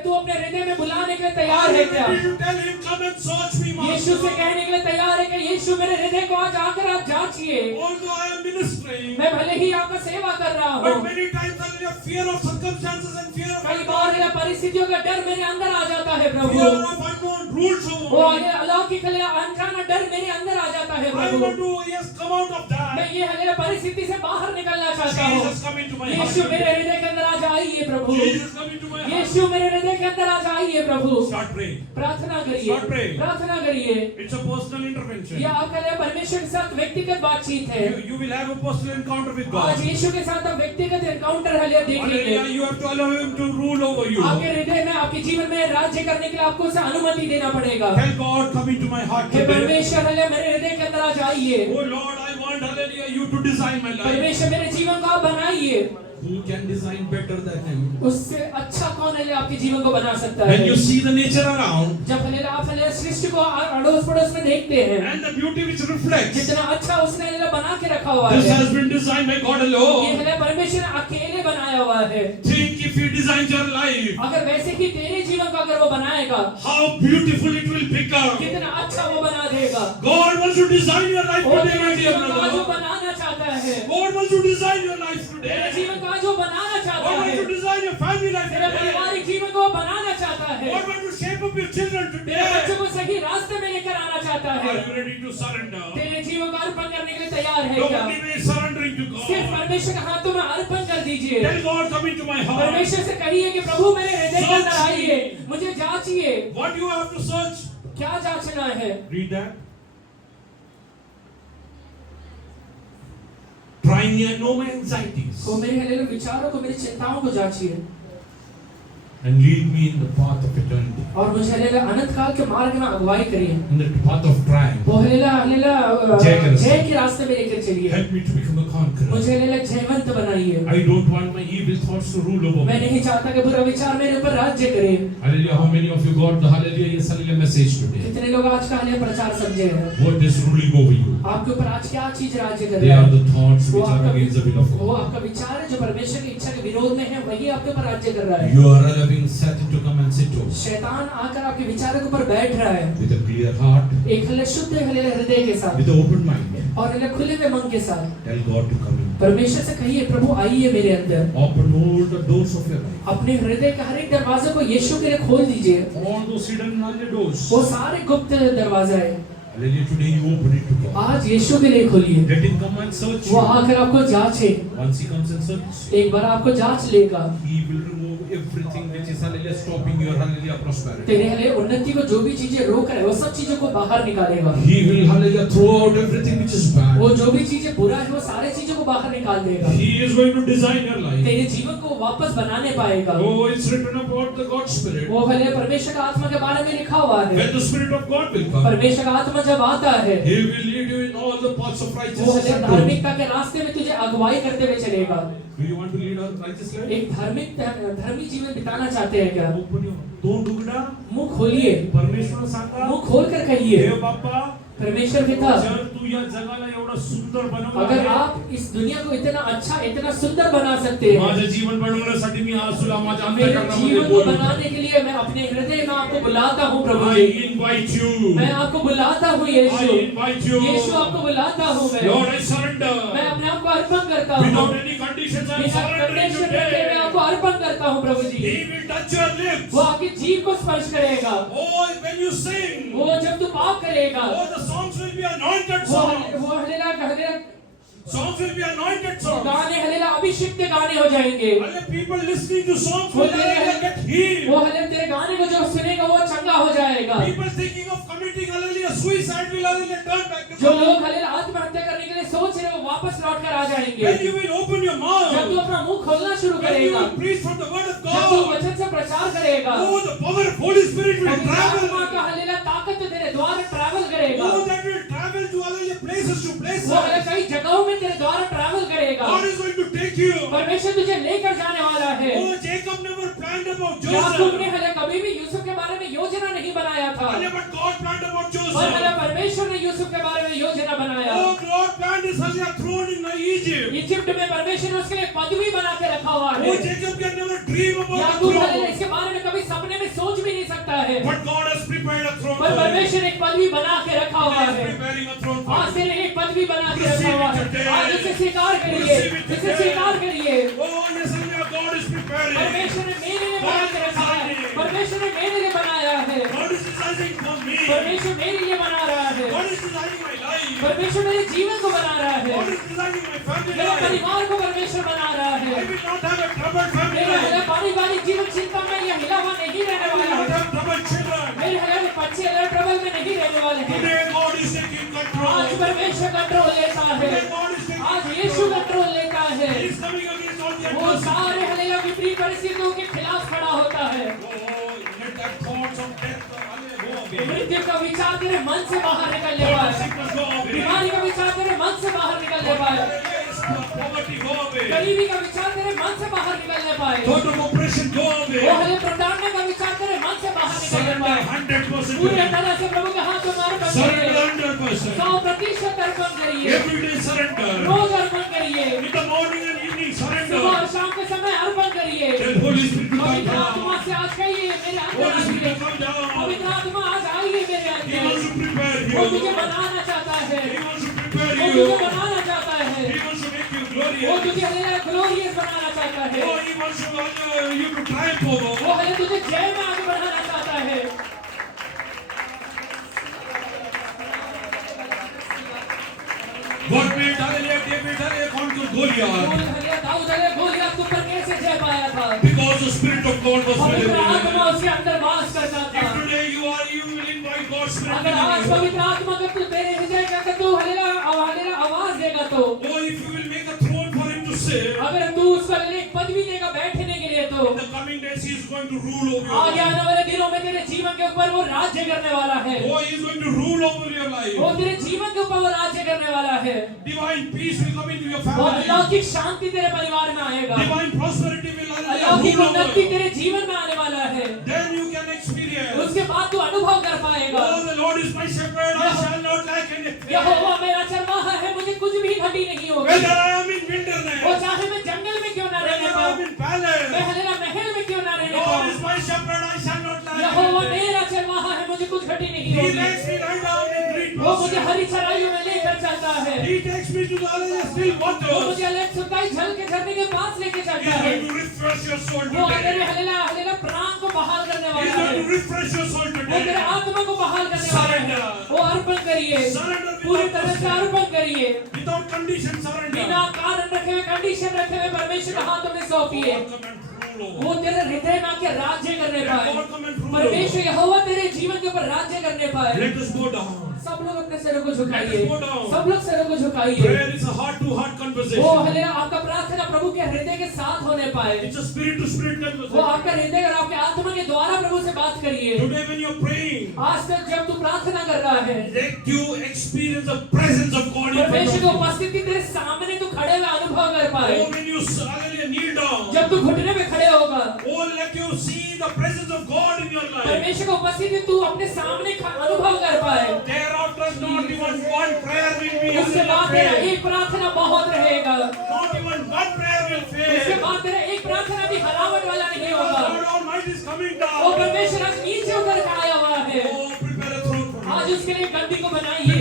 तू अपने हृदय में बुलाने के लिए Are तैयार you है क्या? ready to tell him, come and search me, यीशु से Master? कहने के लिए तैयार है कि यीशु मेरे हृदय को आज आकर आप जांचिए. Although I am ministering, मैं भले ही आपका सेवा कर रहा but हूँ, many times I have fear of circumstances and fear कई of बार मेरा परिस्थितियों का डर मेरे अंदर आ जाता है प्रभु. fear of unknown rules वो over me. अलौकिक हलेला अनजाना डर मेरे अंदर आ जाता है I Prabhu. want to, yes, come out of मैं that. ये हलेला परिस्थिति से बाहर निकलना चाहता हूँ. Jesus, come into my heart. यीशु मेरे हृदय के अंदर आज आइए प्रभु. Jesus, come into my heart. यीशु मेरे हृदय के अंदर आज आइए प्रभु. Start praying. प्रार्थना करिए, Start praying. प्रार्थना करिए. It's a personal intervention. यह आपका लिए परमेश्वर के साथ व्यक्तिगत बातचीत है. You will have a personal encounter with आज God. यीशु के साथ आप व्यक्तिगत एनकाउंटर हलिया देखेंगे. Hallelujah. You have to allow him to rule over you. आपके हृदय में आपके जीवन में राज्य करने के लिए आपको उसे अनुमति देना पड़ेगा. Tell God, come into my heart hey today. परमेश्वर हलिया मेरे हृदय के अंदर आज आइए. Oh Lord, I want, hallelujah, you to design my life. परमेश्वर मेरे जीवन को आप बनाइए. Who can design better than him? उससे अच्छा कौन है आपके जीवन को बना सकता When है? you see the nature around जब हलेला आप हलेला सृष्टि को अड़ोस पड़ोस में देखते हैं, and the beauty which reflects, जितना अच्छा उसने हलेला बना के रखा हुआ this है. has been designed by God ये alone. हलेला परमेश्वर ने अकेले बनाया हुआ है. Think if he designed your life, अगर वैसे ही तेरे जीवन को अगर वो बनाएगा, how beautiful it will become. कितना अच्छा वो बना देगा. God wants to design your life वो today, my तेरे dear जीवन को आज वो brother. बनाना चाहता है. God wants to design your life तेरे today. जीवन को आज वो बनाना चाहता God wants है. to design your family life तेरे today. पारिवारिक जीवन को वो बनाना चाहता है. God wants to shape up your children तेरे बच्चों today. को सही रास्ते में लेकर आना चाहता है. Are you ready to surrender? तेरे जीवन को अर्पण करने के लिए तैयार है Don't क्या? delay surrendering to सिर्फ God. परमेश्वर के हाथों में अर्पण कर दीजिए. Tell God, come into my heart. परमेश्वर से कहिए कि प्रभु मेरे हृदय के अंदर आइए, मुझे जांचिए. What you have to search? क्या जांचना है? Read that. Trying and know my anxieties. वो मेरे हलेले विचारों को, मेरी चिंताओं को जांचिए. and lead me in the path of eternity, और मुझे हालेलुया अनंत काल के मार्ग में अगुवाई करिए, in the path of triumph. वो हालेलुया हालेलुया जय के रास्ते में लेकर चलिए, Help me to become a conqueror. मुझे हालेलुया जयवंत बनाइए। I don't want my evil thoughts to rule over मैं me. नहीं चाहता कि बुरा विचार मेरे ऊपर राज्य करे। Hallelujah. How many of you got the hallelujah, yes, hallelujah message today? कितने लोग आज का हालेलुया प्रचार समझे हैं? What is ruling over you? आपके ऊपर आज क्या चीज राज्य कर They रहा are है? the thoughts वो which are आपका against the will of वो God. आपका विचार है जो परमेश्वर की इच्छा के विरोध में है, वही आपके ऊपर राज्य कर रहा है। You are allowing Satan to come and sit over शैतान आकर आपके विचारों के ऊपर बैठ रहा है, with a clear heart, एक हालेलुया शुद्ध हालेलुया हृदय के साथ with an open mind. और हालेलुया खुले हुए मन के साथ। Tell God to come in. परमेश्वर से कहिए, प्रभु आइए मेरे अंदर, Open all the doors of your life. अपने हृदय के हर एक दरवाजे को यीशु के लिए खोल दीजिए। All those hidden doors. वो सारे गुप्त दरवाजा है, Hallelujah. Today you open it to God. आज यीशु के लिए खोलिए। Let him come and search वो you. आकर आपको जांचे, Once he comes and searches you, एक बार आपको जांच लेगा। he will remove everything which is hallelujah stopping your hallelujah prosperity. तेरे हालेलुया उन्नति को जो भी चीजें रोक रहे, वो सब चीजों को बाहर निकालेगा। He will hallelujah throw out everything which is bad. वो जो भी चीजें बुरा है, वो सारे चीजों को बाहर निकाल देगा। He is going to design your life. तेरे जीवन को वापस बनाने पाएगा। Oh, it's written about the God Spirit. वो हालेलुया परमेश्वर का आत्मा के बारे में लिखा हुआ है। When the Spirit of God will come, परमेश्वर का आत्मा जब आता है, He will lead you in all the paths of वो righteousness हालेलुया and truth. धार्मिकता के रास्ते में तुझे अगुवाई करते हुए चलेगा। Do you want to lead a righteous life? एक धर्मी जीवन बिताना चाहते हैं क्या? Open your don't उघडा. मुंह खोलिए, परमेश्वर सांगा. मुंह खोल कर कहिए, देव बाप्पा, परमेश्वर पिता, जर तू या जगाला एवढा सुंदर बनवलं अगर आहे, आप इस दुनिया को इतना अच्छा, इतना सुंदर बना सकते हैं, माझं जीवन बनवण्यासाठी मी आज तुला माझ्या मेरे अंतःकरणामध्ये जीवन को बोलवतो. बनाने के लिए मैं अपने हृदय में आपको बुलाता हूँ प्रभु I जी। invite you. मैं आपको बुलाता हूँ I यीशु, invite you. यीशु आपको बुलाता हूँ मैं। Lord, I surrender. मैं अपने आप को अर्पण करता हूँ, Without any conditions, I am बिना surrendering कंडीशन रखे मैं today. आपको अर्पण करता हूँ प्रभु जी। He will touch your lips. वो आपकी जीभ को स्पर्श करेगा, Oh, when you sing, वो जब तू पाप करेगा, oh, the songs will be anointed वो songs. Hallelujah Songs will be anointed songs. गाने हालेलुया अभिषिक्त गाने हो जाएंगे। Hallelujah, people listening to songs वो will तेरे hallelujah get healed. वो हालेलुया तेरे गाने को जो सुनेगा वो चंगा हो जाएगा। People thinking of committing hallelujah suicide will hallelujah turn back to जो God. लोग हालेलुया आत्महत्या करने के लिए सोच रहे हैं, वो वापस लौट कर आ जाएंगे। When you will open your जब mouth, तू अपना मुंह खोलना शुरू when you करेगा, will preach from the word of जब तू God, वचन से प्रचार करेगा, oh, the power of Holy Spirit will पवित्र आत्मा का travel. हालेलुया ताकत तेरे द्वारा ट्रैवल करेगा। Oh, that will travel to hallelujah places to places. वो हालेलुया कई जगहों में तेरे द्वारा ट्रैवल करेगा। God is going to take you. परमेश्वर तुझे लेकर जाने वाला है। Oh, Jacob never planned about याकूब ने Joseph. हालेलुया कभी भी यूसुफ के बारे में योजना नहीं बनाया था, Hallelujah, but God planned about और हालेलुया Joseph. परमेश्वर ने यूसुफ के बारे में योजना बनाया। Oh, God planned his hallelujah throne in Egypt. Egypt में परमेश्वर ने उसके लिए पदवी बना के रखा हुआ है। Oh, Jacob can never dream about the Yakub hallelujah throne. इसके बारे में कभी सपने में सोच भी नहीं सकता है, But God has prepared a throne पर for him. परमेश्वर एक पदवी बना के रखा हुआ He is है। preparing a throne for आज him. तेरे लिए एक पदवी बना के रखा हुआ है। आज इसे स्वीकार करिए, इसे स्वीकार करिए। Oh, yes, hallelujah, God is preparing. परमेश्वर ने मेरे लिए बना के रखा है, परमेश्वर ने मेरे लिए बनाया है, God is designing for me. परमेश्वर मेरे लिए बना रहा है, God is designing my life. परमेश्वर मेरे जीवन को बना रहा है, God is designing my family मेरे life. परिवार को परमेश्वर बना रहा है। I will not have a troubled family मेरे life. हले पारिवारिक जीवन चिंता में या हिला हुआ नहीं रहने I will वाला not है। have troubled children. मेरे हले बच्चे हले ट्रबल में नहीं रहने वाले हैं। Today God is taking आज control. परमेश्वर कंट्रोल लेता है, Today God is taking आज यीशु control. कंट्रोल लेता है। He is coming against all the वो adversity. सारे हले विपरीत परिस्थितियों के खिलाफ खड़ा होता है। Oh, let that thoughts of death hallelujah, go away. मृत्यु का विचार तेरे मन से बाहर निकलने All पाए, sickness go away. बीमारी का विचार तेरे मन से बाहर निकलने पाए, Poverty go away. गरीबी का विचार तेरे मन से बाहर निकलने पाए, Thought of oppression go away. वो हले प्रताड़ना का विचार तेरे मन से बाहर निकलने Surrender पाए। 100%. पूरे तरह से प्रभु के हाथों में अर्पण Surrender करिए, 100%. 100% अर्पण करिए, Every day surrender. रोज अर्पण करिए, In the morning and evening surrender. सुबह और शाम के समय अर्पण करिए। Tell Holy Spirit to come पवित्र आत्मा down. से आज कहिए मेरे अंदर Holy Spirit आइए, to come down. पवित्र आत्मा आज आइए मेरे He wants अंदर। to prepare वो तुझे you. बनाना चाहता है, He wants to prepare वो you. तुझे बनाना चाहता है, He wants to make you वो glorious. तुझे हले ग्लोरियस बनाना चाहता है, Oh, he wants you to triumph over. वो हले तुझे जय में आगे बढ़ाना चाहता है। What made hallelujah David hallelujah conquer Goliath? हले दाऊद हले गोलियत के ऊपर कैसे जय पाया था? Because the Spirit of God was with पवित्र आत्मा him. उसके अंदर वास करता था। If today you will invite God's Spirit अगर आज in you. पवित्र आत्मा का तू तेरे हृदय का तू हलेला आवाज देगा तो, Oh, if you will make a throne for him to sit. अगर तू उसको एक पदवी देगा बैठने के लिए तो, In the coming days, he is is going to rule over your आगे life. आने वाले दिनों में तेरे जीवन के ऊपर वो राज्य करने वाला है। Oh, he is going to rule over your life. वो तेरे जीवन के ऊपर वो राज्य करने वाला है। Divine peace will come into your वो family. अलौकिक शांति तेरे परिवार में आएगा। Divine prosperity will अलौकिक rule उन्नति over. तेरे जीवन में आने वाला है। Then you can experience. उसके बाद तू अनुभव कर पाएगा। Oh, the Lord is my shepherd, I shall not lack anything. यहोवा मेरा चरवाहा है, मुझे कुछ भी घटी नहीं होगी। Whether I am in वो wilderness, चाहे मैं जंगल में क्यों ना रहने whether I पाऊं, am in palace, मैं हलेला महल में क्यों ना रहने Lord पाऊं, is my shepherd, I shall not lack Jehovah anything. मेरा चरवाहा है, मुझे कुछ घटी नहीं He होगी। makes me lie down in green वो मुझे pastures. हरी चराइयों में लेकर चलता है। He takes me to the other still वो waters. मुझे अलग सुखाई झल के झरने के पास लेके He is चलता है। going to refresh your soul वो तेरे today. हलेला हलेला प्राण को बहाल करने He is वाला going है। to refresh your soul वो तेरे today. आत्मा को बहाल करने वाला है। Surrender. वो अर्पण करिए, Surrender पूरी without तरह से question. अर्पण करिए, Without condition, बिना surrender. कारण रखे हुए, कंडीशन रखे हुए परमेश्वर के हाथों में सौंपिए। Lord, come and rule over. वो तेरे हृदय में आके राज्य करने Let पाए। God come and rule परमेश्वर over. यहोवा तेरे जीवन के ऊपर राज्य करने पाए। Let us go down. सब लोग अपने सिरों को झुकाइए, Let us go down. सब लोग सिरों को झुकाइए। Prayer is a heart-to-heart वो conversation. हलेला आपका प्रार्थना प्रभु के हृदय के साथ होने पाए। It's a spirit-to-spirit वो conversation. आपका हृदय और आपके आत्मा के द्वारा प्रभु से बात करिए। Today when you're praying, आज तक जब तू प्रार्थना कर रहा है, let you experience the presence of God in front परमेश्वर की of you. उपस्थिति तेरे सामने तू खड़े हुए अनुभव कर पाए। Oh, when you hallelujah, kneel down. जब तू घुटने में खड़े होगा, Oh, let you see the presence of God in your life. परमेश्वर की उपस्थिति तू अपने सामने अनुभव कर पाए। Thereafter, not even one prayer will be उसके बाद तेरा failed. एक प्रार्थना बहुत रहेगा। Not even one prayer will उसके fail. बाद तेरा एक प्रार्थना भी हरावट वाला नहीं होगा। God Almighty is coming वो down. परमेश्वर आज नीचे उतर के आया हुआ है। Oh, prepare a throne for आज me. उसके लिए गद्दी को बनाइए,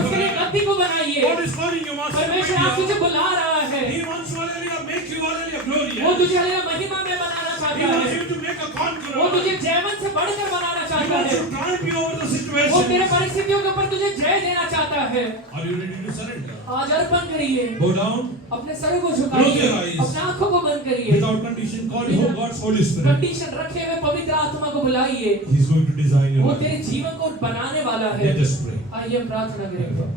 उसके लिए गद्दी को बनाइए। God is calling you, Master. परमेश्वर आज तुझे बुला रहा है। He wants to hallelujah, make you hallelujah वो glorious. तुझे हलेला महिमा में बनाना He चाहता wants है। you to make a वो conqueror. तुझे जयवंत से बढ़कर बनाना He चाहता wants है। to triumph you over the वो तेरे situation. परिस्थितियों के ऊपर तुझे जय देना चाहता है। Are you ready to surrender? आज अर्पण करिए, Go down अपने सर को Close झुकाइए, your eyes. अपने आंखों को बंद करिए, without condition. Call you God's Holy Spirit. Condition रखे हुए पवित्र आत्मा को बुलाइए। He's going to design your वो life. तेरे जीवन को बनाने वाला है। Let us pray. आइए हम प्रार्थना करेंगे।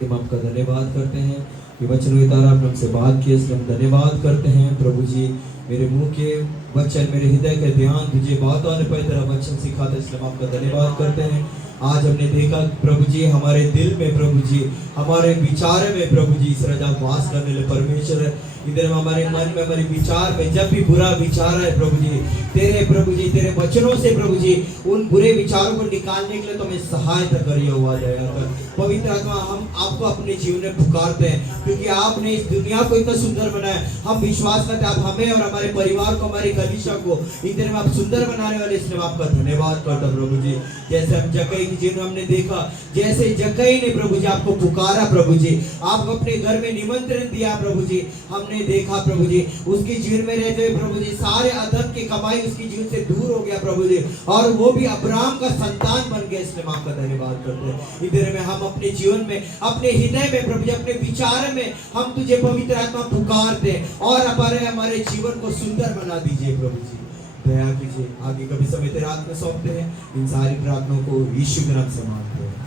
हम आपका धन्यवाद करते हैं कि वचनों के द्वारा आपने हमसे बात की, इसलिए हम धन्यवाद करते हैं प्रभु जी। मेरे मुंह के वचन, मेरे हृदय के ध्यान तुझे बात आने पर तेरा वचन सिखाते, इसलिए हम आपका धन्यवाद करते हैं। आज हमने देखा प्रभु जी हमारे दिल में, प्रभु जी हमारे विचार में, प्रभु जी इस राजा वास करने ले परमेश्वर है। इधर हमारे मन में, हमारे विचार में जब भी बुरा विचार है प्रभु जी, तेरे प्रभु जी तेरे वचनों से प्रभु जी उन बुरे विचारों को निकालने के लिए तो हमें सहायता करिए हुआ जाएगा। पवित्र आत्मा, हम आपको अपने जीवन में पुकारते हैं क्योंकि आपने इस दुनिया को इतना सुंदर बनाया। हम विश्वास करते हैं आप हमें और हमारे परिवार को, हमारी कलीसिया को इधर में आप सुंदर बनाने वाले, इसलिए आपका धन्यवाद करता हूं प्रभु जी। जैसे हम जक्कई के जीवन हमने देखा, जैसे जक्कई ने प्रभु जी आपको पुकारा प्रभु जी, आपको अपने घर में निमंत्रण दिया प्रभु जी, हमने देखा प्रभु जी उसके जीवन में रहते हुए प्रभु जी सारे अधर्म की कमाई उसके जीवन से दूर हो गया प्रभु जी, और वो भी अब्राहम का संतान बन गया। इसलिए हम आपका धन्यवाद करते हैं। इधर में हम अपने जीवन में, अपने हृदय में प्रभु जी, अपने विचार में हम तुझे पवित्र आत्मा पुकारते हैं और हमारे जीवन को सुंदर बना दीजिए प्रभु जी, दया कीजिए। आगे कभी समय तेरे हाथ में सौंपते हैं, इन सारी प्रार्थनाओं को यीशु के नाम से मांगते हैं।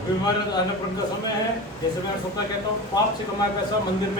अभी हमारा अन्नपूर्ण का समय है। जैसे मैं सबका कहता हूँ, पाप से कमाया पैसा मंदिर में